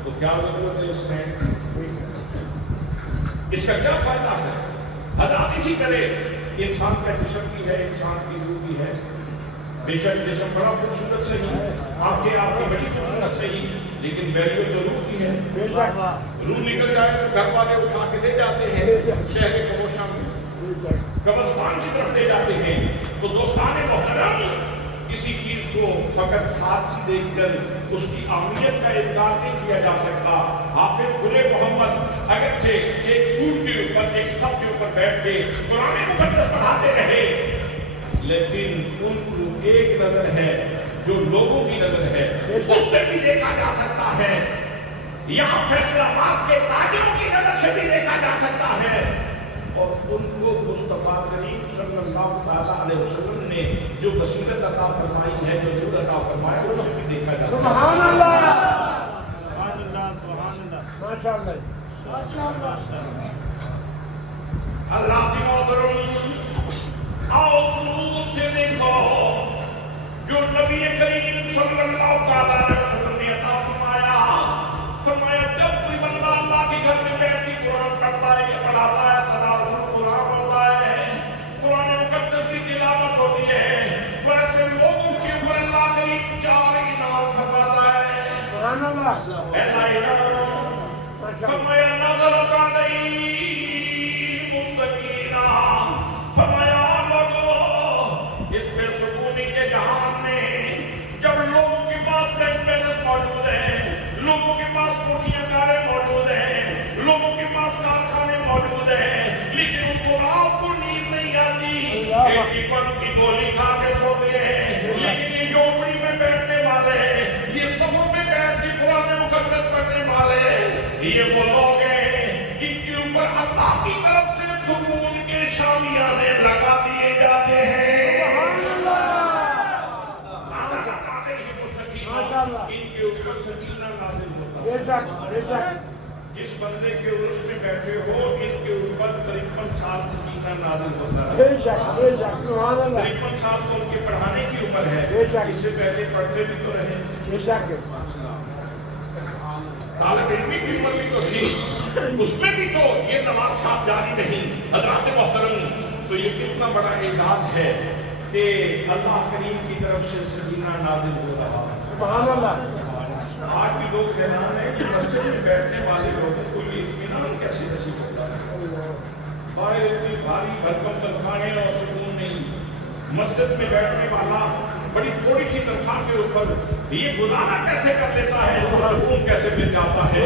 तो क्या जरूरत है स्टैंड? इसका क्या फायदा है? हज़ात इसी तरह इंसान का जिस्म भी है, इंसान की रूह भी है। बेशक जिस्म बड़ा खूबसूरत सही, आंखें आपकी बड़ी खूबसूरत सही, लेकिन वैल्यू तो रूह की है। रूह निकल जाए तो घर वाले उठा के ले जाते हैं शहर खमोशा में, कब्रिस्तान की तरफ ले जाते हैं। तो दोस्ताने मोहतरम, किसी चीज को फकत साथ ही देखकर उसकी अहमियत का इनकार नहीं किया जा सकता। हाफिज गुले मोहम्मद अगरचे एक फूल के ऊपर, एक सब के ऊपर बैठ के कुरान मुकद्दस पढ़ाते रहे, लेकिन उनको एक नजर है जो लोगों की नजर है, उससे भी देखा जा सकता है। यहाँ फैसलाबाद के ताजिरों की नजर से भी देखा जा सकता है। और उनको मुस्तफा करीम सल्लल्लाहु अलैहि वसल्लम ने जो बसीरत अता फरमाई है, जो नूर अता फरमाया, उससे भी देखा जा सकता है। सुभान अल्लाह, सुभान अल्लाह, सुभान अल्लाह, माशाअल्लाह, माशाअल्लाह। अल्लाह की मोहतरम, आओ सुरूर से देखो जो नबी करीम सल्लल्लाहु अलैहि वसल्लम ने अता फरमाया। फरमाया जब कोई बंदा अल्लाह के घर में बैठ के कुरान पढ़ता है या पढ़ाता है, तदारुस कुरान होता है, कुरान मुकद्दस की तिलावत होती है, तो ऐसे लोगों के ऊपर अल्लाह करीम 4 इनाम फरमाता है। सुभान अल्लाह, फरमाया नज़रत अलैहि मुस्कीना, फरमाया लोगों इस बेसुकूनी के जहान में जब लोगों के पास बैलेंस मौजूद है, लोगों के पास कोठियां कारें मौजूद हैं, लोगों के पास कारखाने मौजूद हैं, लेकिन उनको रात को नींद नहीं आती, एक ही पल की गोली खा के सोते हैं। लेकिन ये झोपड़ी में बैठने वाले, ये सफर में बैठ के कुरान मुकद्दस पढ़ने वाले, ये वो लोग हैं जिनके ऊपर अल्लाह की तरफ से सुकून के शामियाने लगा दिए जाते हैं। इनके ऊपर सकीना नाज़िल होता है। जिस बंदे के उर्स में बैठे हो, इनके ऊपर 53 साल सकीना नाज़िल होता है। 53 साल तो उनके पढ़ाने की उम्र है, इससे पहले पढ़ते भी तो रहे। तालिब इल्मी की उम्र भी तो थी, उसमें भी तो ये नमाज साहब जारी नहीं। हज़रात मोहतरम, तो ये कितना बड़ा एजाज है कि अल्लाह करीम की तरफ से सकीना नाज़िल हो रहा है। सुभान अल्लाह। आज भी लोग हैरान है कि मस्जिद में बैठने वाले लोगों को ये इत्मीनान कैसे नसीब होता है। बाहर इतनी भारी भरकम तनख्वाहें और सुकून नहीं, मस्जिद में बैठने वाला बड़ी थोड़ी सी तनख्वाह के ऊपर ये गुजारा कैसे कर लेता है, सुकून कैसे मिल जाता है।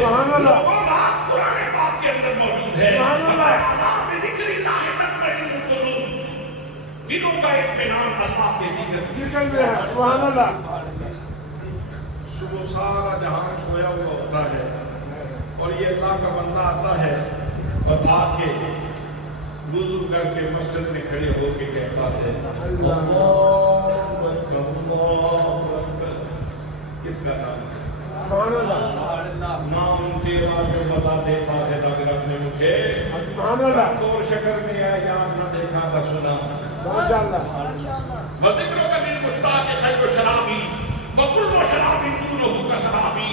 लोगों राज कुरान पाक के अंदर मौजूद है, दिलों का इत्मीनान अल्लाह के जिक्र में है। सुभान अल्लाह। सुबह सारा जहां सोया हुआ होता है और ये अल्लाह का बंदा आता है और आके वुज़ू करके मस्जिद में खड़े होके कहता है अल्लाहु अकबर। किसका नाम? नाम तेरा जो बता देता है अगर अपने मुझे तो शक्र में आया याद न देखा न सुना। वज़िक्रो का बिल मुश्ताक़ खैर शराबी बकुल्लो शराबी दूरहू का शराबी,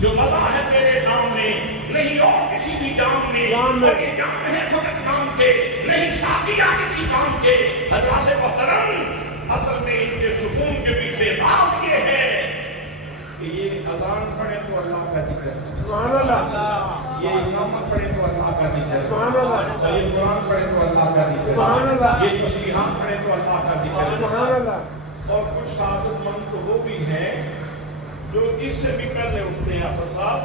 जो मज़ा है तेरे नाम में नहीं और किसी भी जाम में, और ये जाम है फकत नाम के नहीं साकिया किसी काम के। हज़रात मोहतरम असल में इनके सुकून के पीछे राज ये है कि ये अज़ान पढ़े तो अल्लाह का जिक्र, ये इमामत पढ़े तो अल्लाह का जिक्र, ये कुरान पढ़े तो अल्लाह का जिक्र, ये तस्बीहात पढ़े तो अल्लाह का जिक्र। और कुछ सादतमंद तो वो भी हैं जो इससे भी पहले उठते हैं, अफसर साहब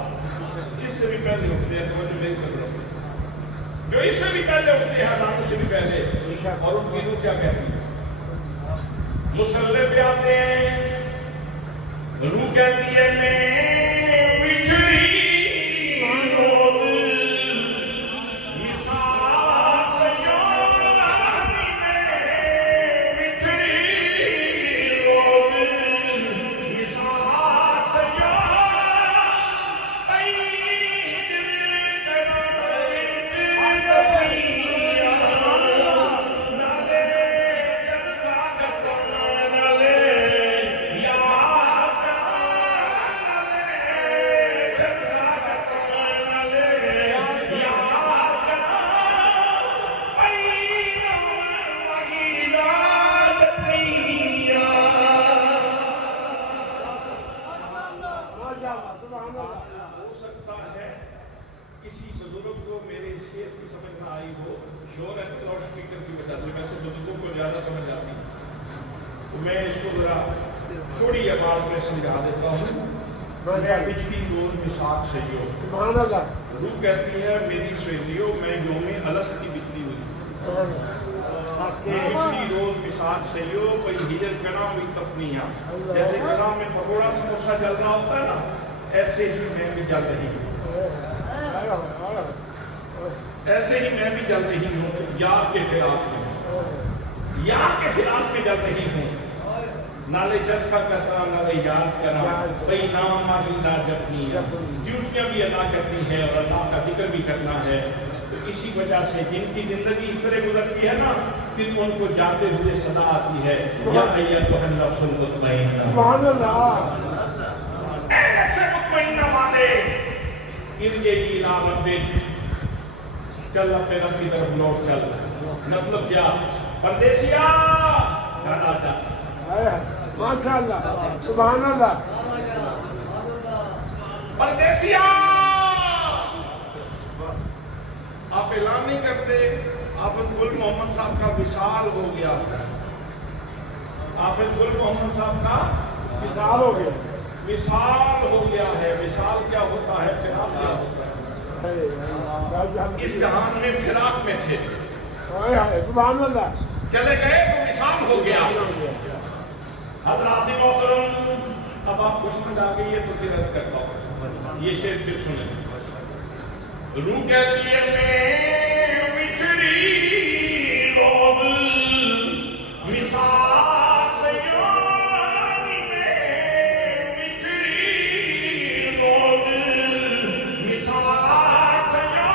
इससे भी पहले उठते हैं, तो मेरी तरफ जो इससे भी पहले उठते हैं, अज़ान से भी पहले, और उनकी रूह क्या कहती है? मुसल्ले पे आते हैं, रूह कहती है मैं बिछड़ी रोद मिसाल सजानी में बिछड़ी रोद मिसाल सजा कई मैं इसको जरा थोड़ी आवाज में समझा देता हूँ। मैं बिजली रोज मिसाक से जो रूह कहती है मेरी सहेलियों मैं योमे अलस की बिजली हुई बिजली रोज मिसाक से जो कोई हिजर कना हुई तपनिया, जैसे कना में पकौड़ा समोसा जल रहा होता है ना, ऐसे ही मैं भी जल रही हूँ, ऐसे ही मैं भी जल रही हूँ याद के खिलाफ में, याद के खिलाफ में जल रही हूँ। नाले चरखा करता नाले याद करा भाई नाम आलिंदा जपनी है, ड्यूटियां भी अदा करनी है और अल्लाह का जिक्र भी करना है। तो इसी वजह से जिनकी जिंदगी इस तरह गुजरती है ना, फिर उनको जाते हुए सदा आती है या अय्युहन नफ्सुल मुतमइन्ना, सुभान अल्लाह, ऐसे मुतमइन्ना वाले इरजिई इला रब्बिक, चल अपने रब की तरफ लौट चल। मतलब क्या? परदेसिया घर आ जा, माशाअल्लाह, सुभान अल्लाह, परदेसिया। आप ऐलान नहीं करते, आफत गुल मोहम्मद साहब का विशाल हो गया, आफत गुल मोहम्मद साहब का विशाल हो गया, विशाल हो गया है। विशाल क्या होता है? फिराक क्या होता है? इस जहान में फिराक में थे, सुभान अल्लाह, चले गए तो विशाल हो गया। हज़रात मोहतरम, अब आपको समझ आ गई है तो फिर अर्ज करता हूँ, ये शेर फिर सुने। रूह कहती है मैं बिछड़ी रोद मिसाल सजानी में बिछड़ी रोद मिसाल सजा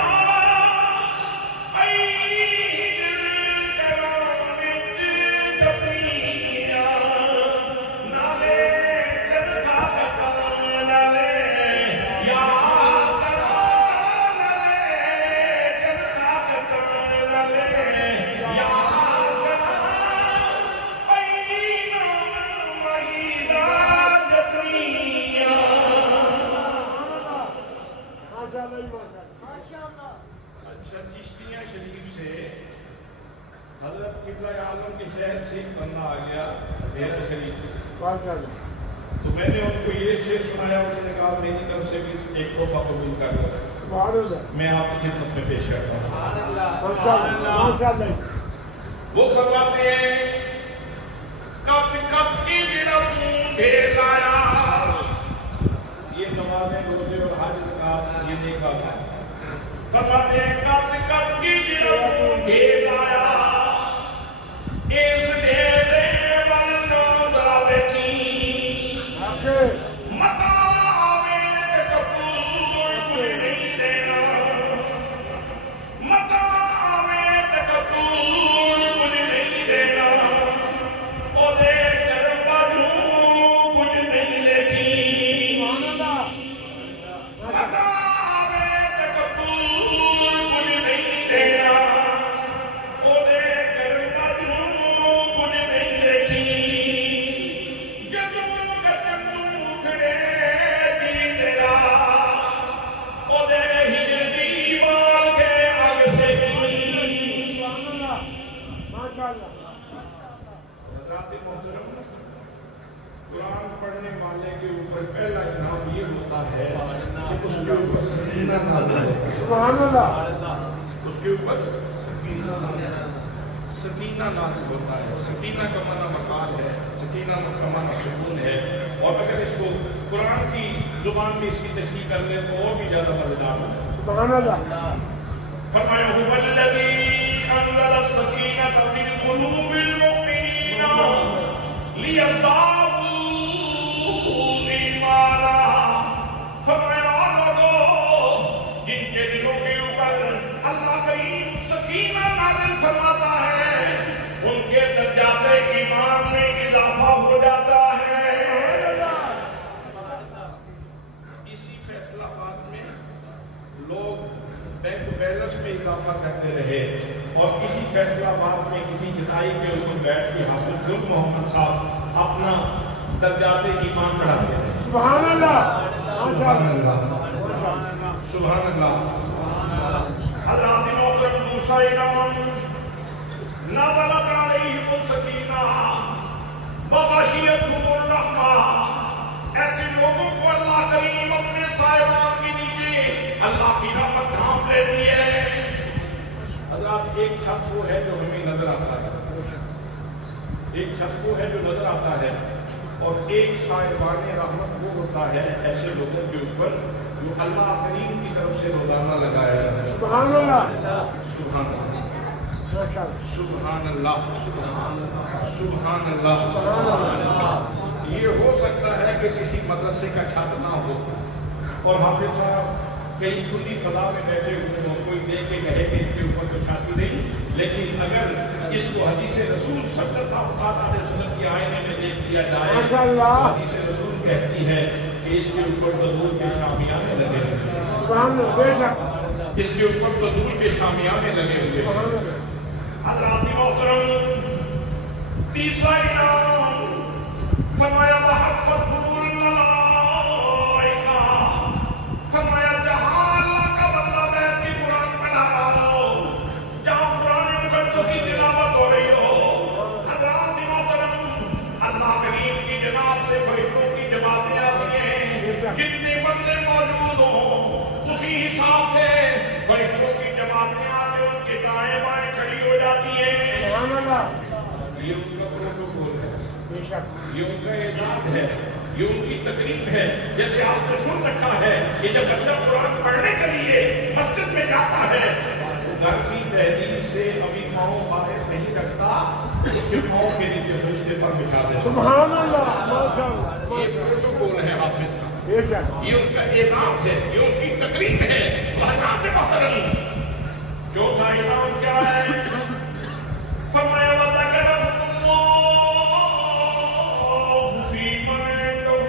तो मैंने उनको ये शेर सुनाया, उन्होंने कहा मेरी तरफ से भी एक तोहफा कबूल कर लो, मैं आपकी खिदमत में पेश करता हूँ। वो फरमाते हैं कब कब की ढेर लाया, ये नमाज़ें रोज़े और हज ज़कात ये नेका था। फरमाते हैं कब कब की ढेर लाया, इस ढेर اوپر پہلا انعام یہ ہوتا ہے کہ اس کے اوپر سکینہ نازل ہوتا ہے. سبحان اللہ. اس کے اوپر سکینہ نازل ہوتا ہے. سکینہ کا معنی مکان ہے, سکینہ کا معنی سکون ہے. اور اگر اس کو قرآن کی زبان میں اس کی تشریح کر لیں تو اور بھی زیادہ مزیدار ہوتا ہے. سبحان اللہ. فرمایا هو الذی انزل السکینۃ فی قلوب المؤمنین لیزدادوا ایمانا. فرمایا لوگوں جن کے دلوں کے اوپر اللہ کریم سکینہ نازل فرماتا ہے ان کے درجات ایمان میں اضافہ ہو جاتا ہے. اسی فیصلہ بات میں لوگ بینک بیلنس میں اضافہ کرتے رہے اور اسی فیصلہ بات میں کسی چٹائی کے اوپر بیٹھ کے حافظ گل محمد صاحب اپنا درجات ایمان بڑھاتے ہیں. سبحان اللہ. سبحان اللہ. سبحان اللہ. حضرات محترم موسیٰ انعام نازلت علیہم السکینہ وغشیتہم الرحمہ. ایسے لوگوں کو اللہ کریم اپنے سائبان کے نیچے اللہ کی رحمت ڈھانپ لیتی ہے. حضرات ایک چھت وہ ہے جو ہمیں نظر آتا ہے, ایک چھت وہ ہے جو نظر آتا ہے, اور ایک سائبان رحمت وہ ہوتا ہے ایسے لوگوں کے اوپر جو اللہ کریم کی طرف سے روزانہ لگایا جاتا ہے. سبحان اللہ. سبحان اللہ. سبحان اللہ. سبحان اللہ. یہ ہو سکتا ہے کہ کسی مدرسے کا چھت نہ ہو اور حافظ صاحب کہیں کھلی فضا میں بیٹھے ہوئے ہوں, کوئی دیکھ کے کہے کہ اس کے اوپر تو چھت نہیں, لیکن اگر اس کو حدیث رسول صلی اللہ علیہ وسلم کی آئینے میں دیکھ لیا جائے, حدیث رسول کہتی ہے کہ اس کے اوپر تدور کے شامیانے لگے ہوئے, اس کے اوپر تدور کے شامیانے لگے ہوئے. حضرات محترم تیسرا انعام فرمایا وحفتهم الملائکہ. فرمایا جہاں اللہ کا بندہ بیٹھ کے قرآن پڑھا رہا ہو, جہاں قرآن مقدس کی تلاوت ہو رہی ہو, حضرات محترم اللہ کریم کی جناب سے فرشتوں کی جماعتیں آتی ہیں. جتنے بندے موجود ہوں اسی حساب سے فرشتوں کی جماعتیں آتے ان کے دائیں بائیں کھڑی ہو جاتی ہیں. یہ ان کا پروٹوکول ہے, یہ ان کا اعزاز ہے, یہ ان کی تقریب ہے. جیسے آپ نے سن رکھا ہے کہ جب بچہ قرآن پڑھنے کے لیے مسجد میں جاتا ہے تو گھر کی دہلیز سے ابھی پاؤں باہر نہیں رکھتا, اس کے پاؤں کے نیچے فرشتے پر بچھا دیتا. سبحان اللہ. یہ پروٹوکول ہے حافظ کا, یہ اس کا اعزاز ہے, یہ اس کی تقریب ہے. حضرات محترم چوتھا انعام کیا ہے؟ فرمایا وذکرهم اللہ فی من عنده.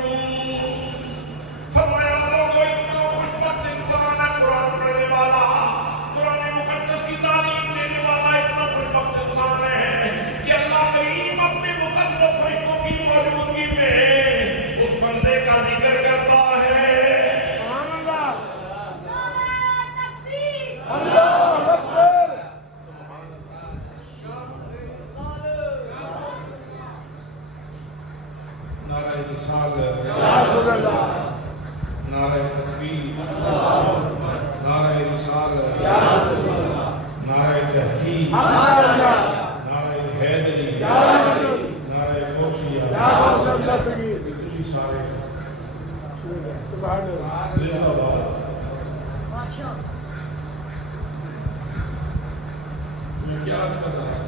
فرمایا لوگوں اتنا خوشبخت انسان ہے قرآن پڑھنے والا, قرآن مقدس کی تعلیم دینے والا اتنا خوشبخت انسان ہے کہ اللہ کریم اپنے مقدس فرشتوں کی موجودگی میں اس بندے کا ذکر کرتا ہے. نعرہ رسالت, نعرہ تکبیر, نعرہ رسالت, نعرہ تحقیق, نعرہ حیدری, نعرہ غوثیہ, اسی سارے زندہ باد. میں کیا عرض کر رہا ہوں,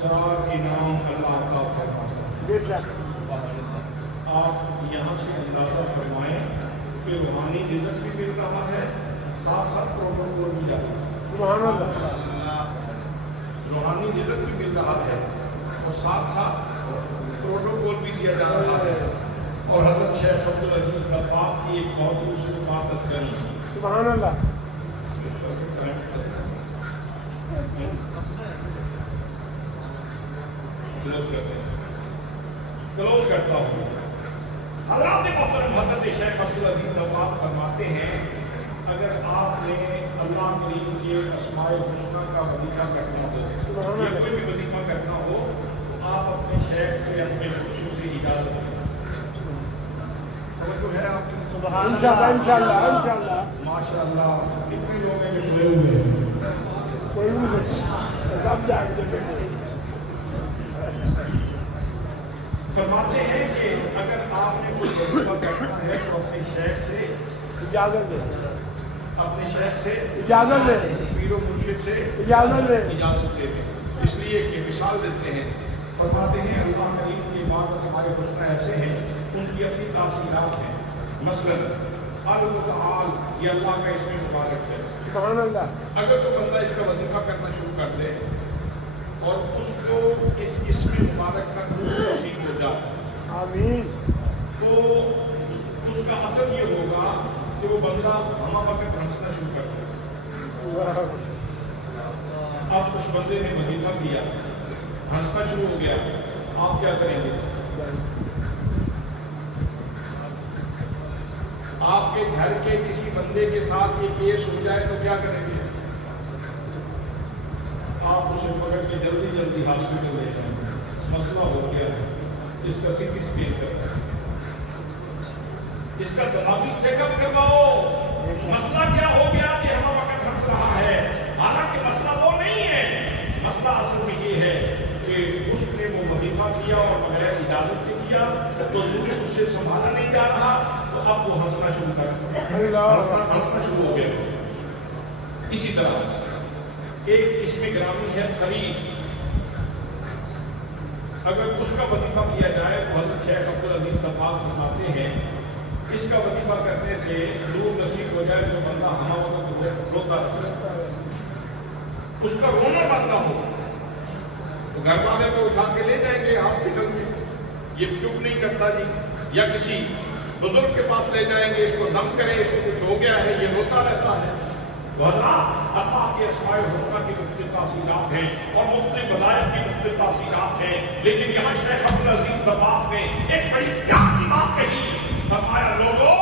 چار انعام اللہ کا فرماتا ہے. آپ یہاں سے اندازہ فرمائیں کہ روحانی رزق بھی مل رہا ہے, ساتھ ساتھ پروٹوکول بھی جاتا ہے. سبحان اللہ. روحانی رزق بھی مل رہا ہے اور ساتھ ساتھ پروٹوکول بھی دیا جا رہا ہے. اور حضرت شیخ عبدالعزیز غفار کی ایک بہت دوسری بات اذکری. سبحان اللہ. کلوز کرتا ہوں. حضرات محترم حضرت شیخ عبدالعزیز غفار فرماتے ہیں اگر آپ نے اللہ کریم کے اسماء الحسنی کا وظیفہ کرنا ہو یا کوئی بھی وظیفہ کرنا ہو تو آپ اپنے شیخ سے اپنے خصوصی इजाजत तो है आपकी। इंशाअल्लाह माशाअल्लाह कितने लोग हैं जो सोए हुए हैं? कोई नहीं सब जाएंगे। फरमाते हैं कि अगर आपने कोई वजीफा करना है तो अपने शेख से इजाजत दे, अपने शेख से इजाजत दे, पीरो मुर्शिद से इजाजत दे। इजाजत लेते हैं। इसलिए कि मिसाल देते हैं, फरमाते हैं अल्लाह करीम के बाद हमारे हुस्न ऐसे हैं उनकी अपनी तासीरात हैं। मसलन अल-मुतआल ये अल्लाह का इसमें मुबारक है। सुभान अल्लाह। अगर तो बंदा इसका वजीफा करना शुरू कर दे और उसको इस इसमें मुबारक का नसीब हो जाए आमीन, तो उसका असर ये होगा कि वो बंदा हम वक्त हंसना शुरू कर दे। अब उस बंदे ने वजीफा किया, हंसना शुरू हो गया, आप क्या करेंगे? आपके घर के किसी बंदे के साथ ये केस हो जाए तो क्या करेंगे? आप उसे पकड़ के जल्दी जल्दी हॉस्पिटल ले जाएंगे, मसला हो गया है, इसका सीटी स्कैन करना है, इसका दिमागी चेकअप करवाओ, मसला क्या हो गया कि हम वक्त हंस रहा है। हालांकि मसला वो नहीं है, मसला असल में ये है कि उसने वो वजीफा किया और बगैर इजाजत के किया तो उससे संभाला नहीं जा रहा, तो अब वो हंसना शुरू कर हंसना शुरू हो गया। इसी तरह एक इसमें ग्रामी है खरीद, अगर उसका वजीफा किया जाए तो हज़रत शेख अब्दुल अजीज तब्बाग फरमाते हैं इसका वजीफा करने से नूर नसीब हो जाए तो बंदा हमारा रोता रहता है, उसका रोना बंद ना हो तो घर वाले को उठा के ले जाएंगे हॉस्पिटल में, ये चुप नहीं करता जी, या किसी बुजुर्ग के पास ले जाएंगे, इसको दम करें, इसको कुछ हो गया है, ये रोता रहता है। तो अल्लाह के अस्माए हुस्ना की मुख्तलिफ तासीरात हैं और मुख्तलिफ वज़ाइफ की मुख्तलिफ तासीरात हैं, लेकिन यहाँ शेख अब्दुल अजीज तब्बाग ने एक बड़ी प्यारी बात कही, फरमाया लोगों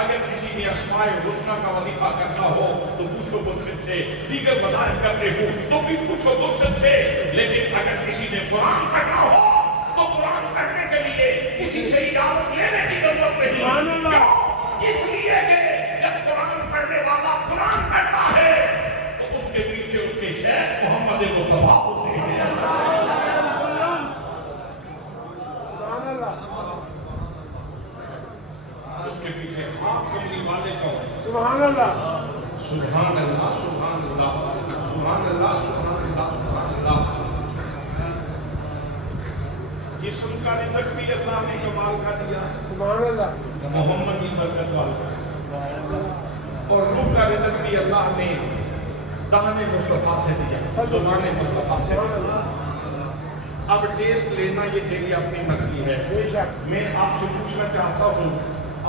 अगर किसी ने अस्माए हुस्ना का वजीफा करना हो तो पूछो मुर्शिद से, दीगर वज़ाइफ करते हो तो भी पूछो मुर्शिद से, लेकिन अगर किसी ने कुरान पढ़ना हो तो कुरान पढ़ने के लिए किसी से इजाजत लेने की जरूरत नहीं। इसलिए कि जब कुरान पढ़ने वाला कुरान पढ़ता है तो उसके पीछे उसके शेख मोहम्मद मुस्तफा होते हैं। उसके पीछे आप कमली वाले का सुभान अल्लाह, सुभान अल्लाह, सुभान अल्लाह, सुभान अल्लाह, सुभान अल्लाह, सुभान अल्लाह। जिस्म का रिज़्क़ भी अल्लाह ने कमाल का दिया, सुभान अल्लाह, मोहम्मद की बरकत वाला, और रूह का रिज़्क़ भी अल्लाह ने दाने मुस्तफा से दिया, ज़ुबाने मुस्तफा से। अब टेस्ट लेना ये तेरी अपनी मर्जी है। मैं आपसे पूछना चाहता हूँ,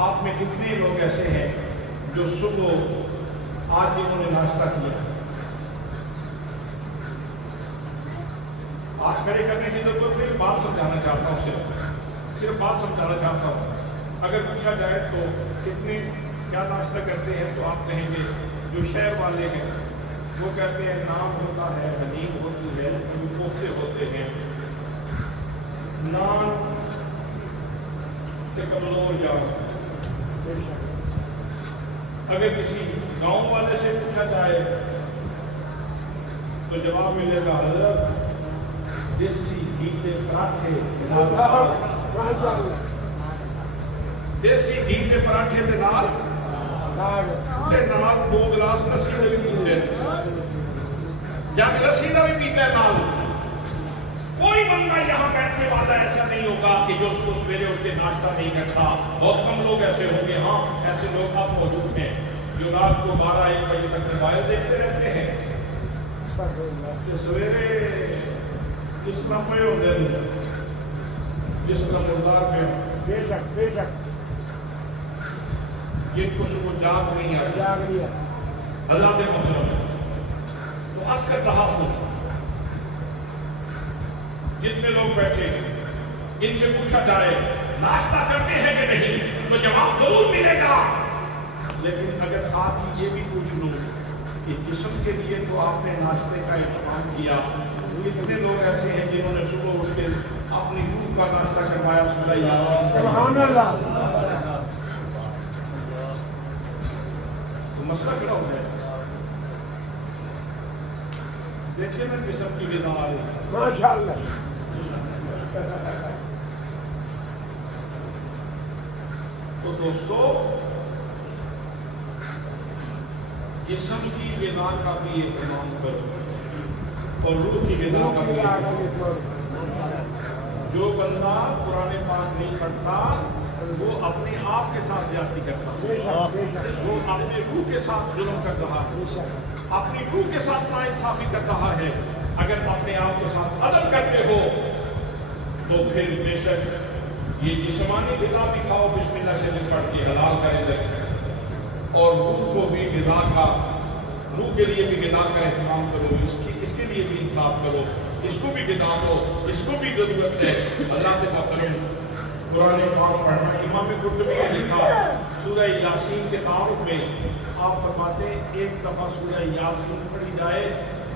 आप में कितने लोग ऐसे हैं जो सुबह आज इन्होंने नाश्ता किया? आज खड़े करने की जरूरत नहीं, बात समझाना चाहता हूँ, सिर्फ बात समझाना चाहता हूँ। अगर पूछा जाए तो कितने क्या नाश्ता करते हैं तो आप कहेंगे जो शहर वाले हैं वो कहते हैं नाम होता है, हलीम होती है, कोफ्ते होते हैं, नान से कमजोर जाओ। अगर किसी गांव वाले से पूछा जाए तो जवाब मिलेगा हज़रत देसी घी के पराठे, देसी घी के पराठे के नाल 2 गिलास लस्सी भी पीते हैं, जब लस्सी का भी पीता है नाल। कोई बंदा यहाँ बैठने वाला ऐसा नहीं होगा कि जो उसको सवेरे उठ के नाश्ता नहीं करता। बहुत कम लोग ऐसे होंगे, हाँ ऐसे लोग अब मौजूद हैं जो रात को 12-1 बजे तक मोबाइल देखते रहते हैं, सवेरे जिस तरह पे होते हैं, जिस तरह मुर्दार पे बेशक बेशक जिनको सुबह जाग नहीं आता, अल्लाह के मतलब तो आज कर रहा हूँ जितने लोग बैठे इनसे पूछा जाए नाश्ता करते हैं कि नहीं तो जवाब जरूर मिलेगा। लेकिन अगर साथ ही ये भी पूछ लूँ कि जिस्म के लिए तो आपने नाश्ते का इंतजाम किया, तो इतने लोग ऐसे हैं जिन्होंने सुबह उठ के अपनी रूह का नाश्ता फरमाया सूरह यासीन। सुभान अल्लाह। तो मसला क्या हो गया? देखिए ना किस्म की गिज़ा आ रही है। माशाअल्लाह। तो दोस्तों जिस्म की गिज़ा का भी एहतमाम करो और रूह की गिज़ा का भी एहतमाम करो। जो बंदा कुरान पाक नहीं पढ़ता वो अपने आप के साथ ज्यादती करता है, वो अपने रूह के साथ जुल्म कर रहा है, अपनी रूह के साथ नाइंसाफी कर रहा है। अगर अपने आप के साथ अदल करते हो तो फिर बेशक ये जिस्मानी गिज़ा भी खाओ बिस्मिल्लाह से पढ़ के हलाल का रिज़्क़, और रूह को भी गिज़ा का, रूह के लिए भी गिज़ा का एहतमाम करो, इसके लिए भी इंसाफ करो, इसको भी गिज़ा दो, इसको भी जरूरत है। अल्लाह के करम कुरान पाक पढ़ना। इमाम कुर्तुबी ने लिखा सूरह यासीन के तारुफ में आप फरमाते हैं एक दफा सूरह यासीन पढ़ी जाए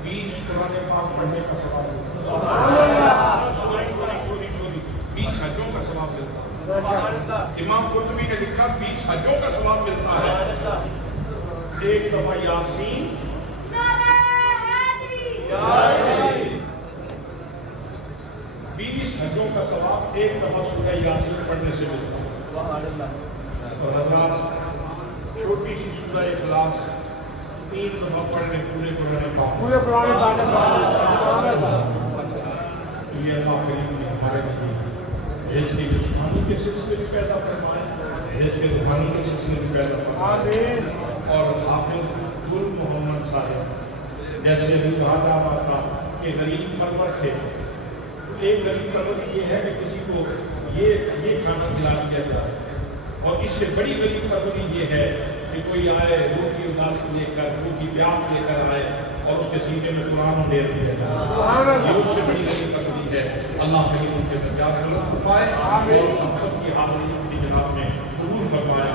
20 कुरान पाक पढ़ने का सवाब मिलता है। 20 हजों का सवाब मिलता है। इमाम कुर्तुबी ने लिखा 20 हजों का सवाब मिलता है। एक दफा यासीन 20 हजों का सवाब एक दफा सूरह यासीन पढ़ने से मिलता है। और हज़रात छोटी सी सूरह इखलास 3 दफा पढ़ने पूरे कुरान पाक पूरे कुरान पाक में ये अल्लाह करीम ने हमारे लिए इसकी जिस्मानी के सिलसिले में पैदा फरमाया, इसके रूहानी के सिलसिले में पैदा फरमाया। और हाफिज़ गुल मोहम्मद साहब जैसे भी कहा जाता था कि गरीब परवर थे, एक गरीब परवर ये है कि किसी को ये खाना खिला दिया जाए, और इससे बड़ी गरीब परवरी ये है कि कोई आए रूह की उदासी लेकर, रूह की प्यास लेकर आए और उसके सीने में कुरान डेर दिया जाए, ये उससे बड़ी गरीब परवरी है। अल्लाह करीम उनके दर्जात बुलंद फरमाए और हम सब की हाज़िरी की जनाब में कबूल फरमाए।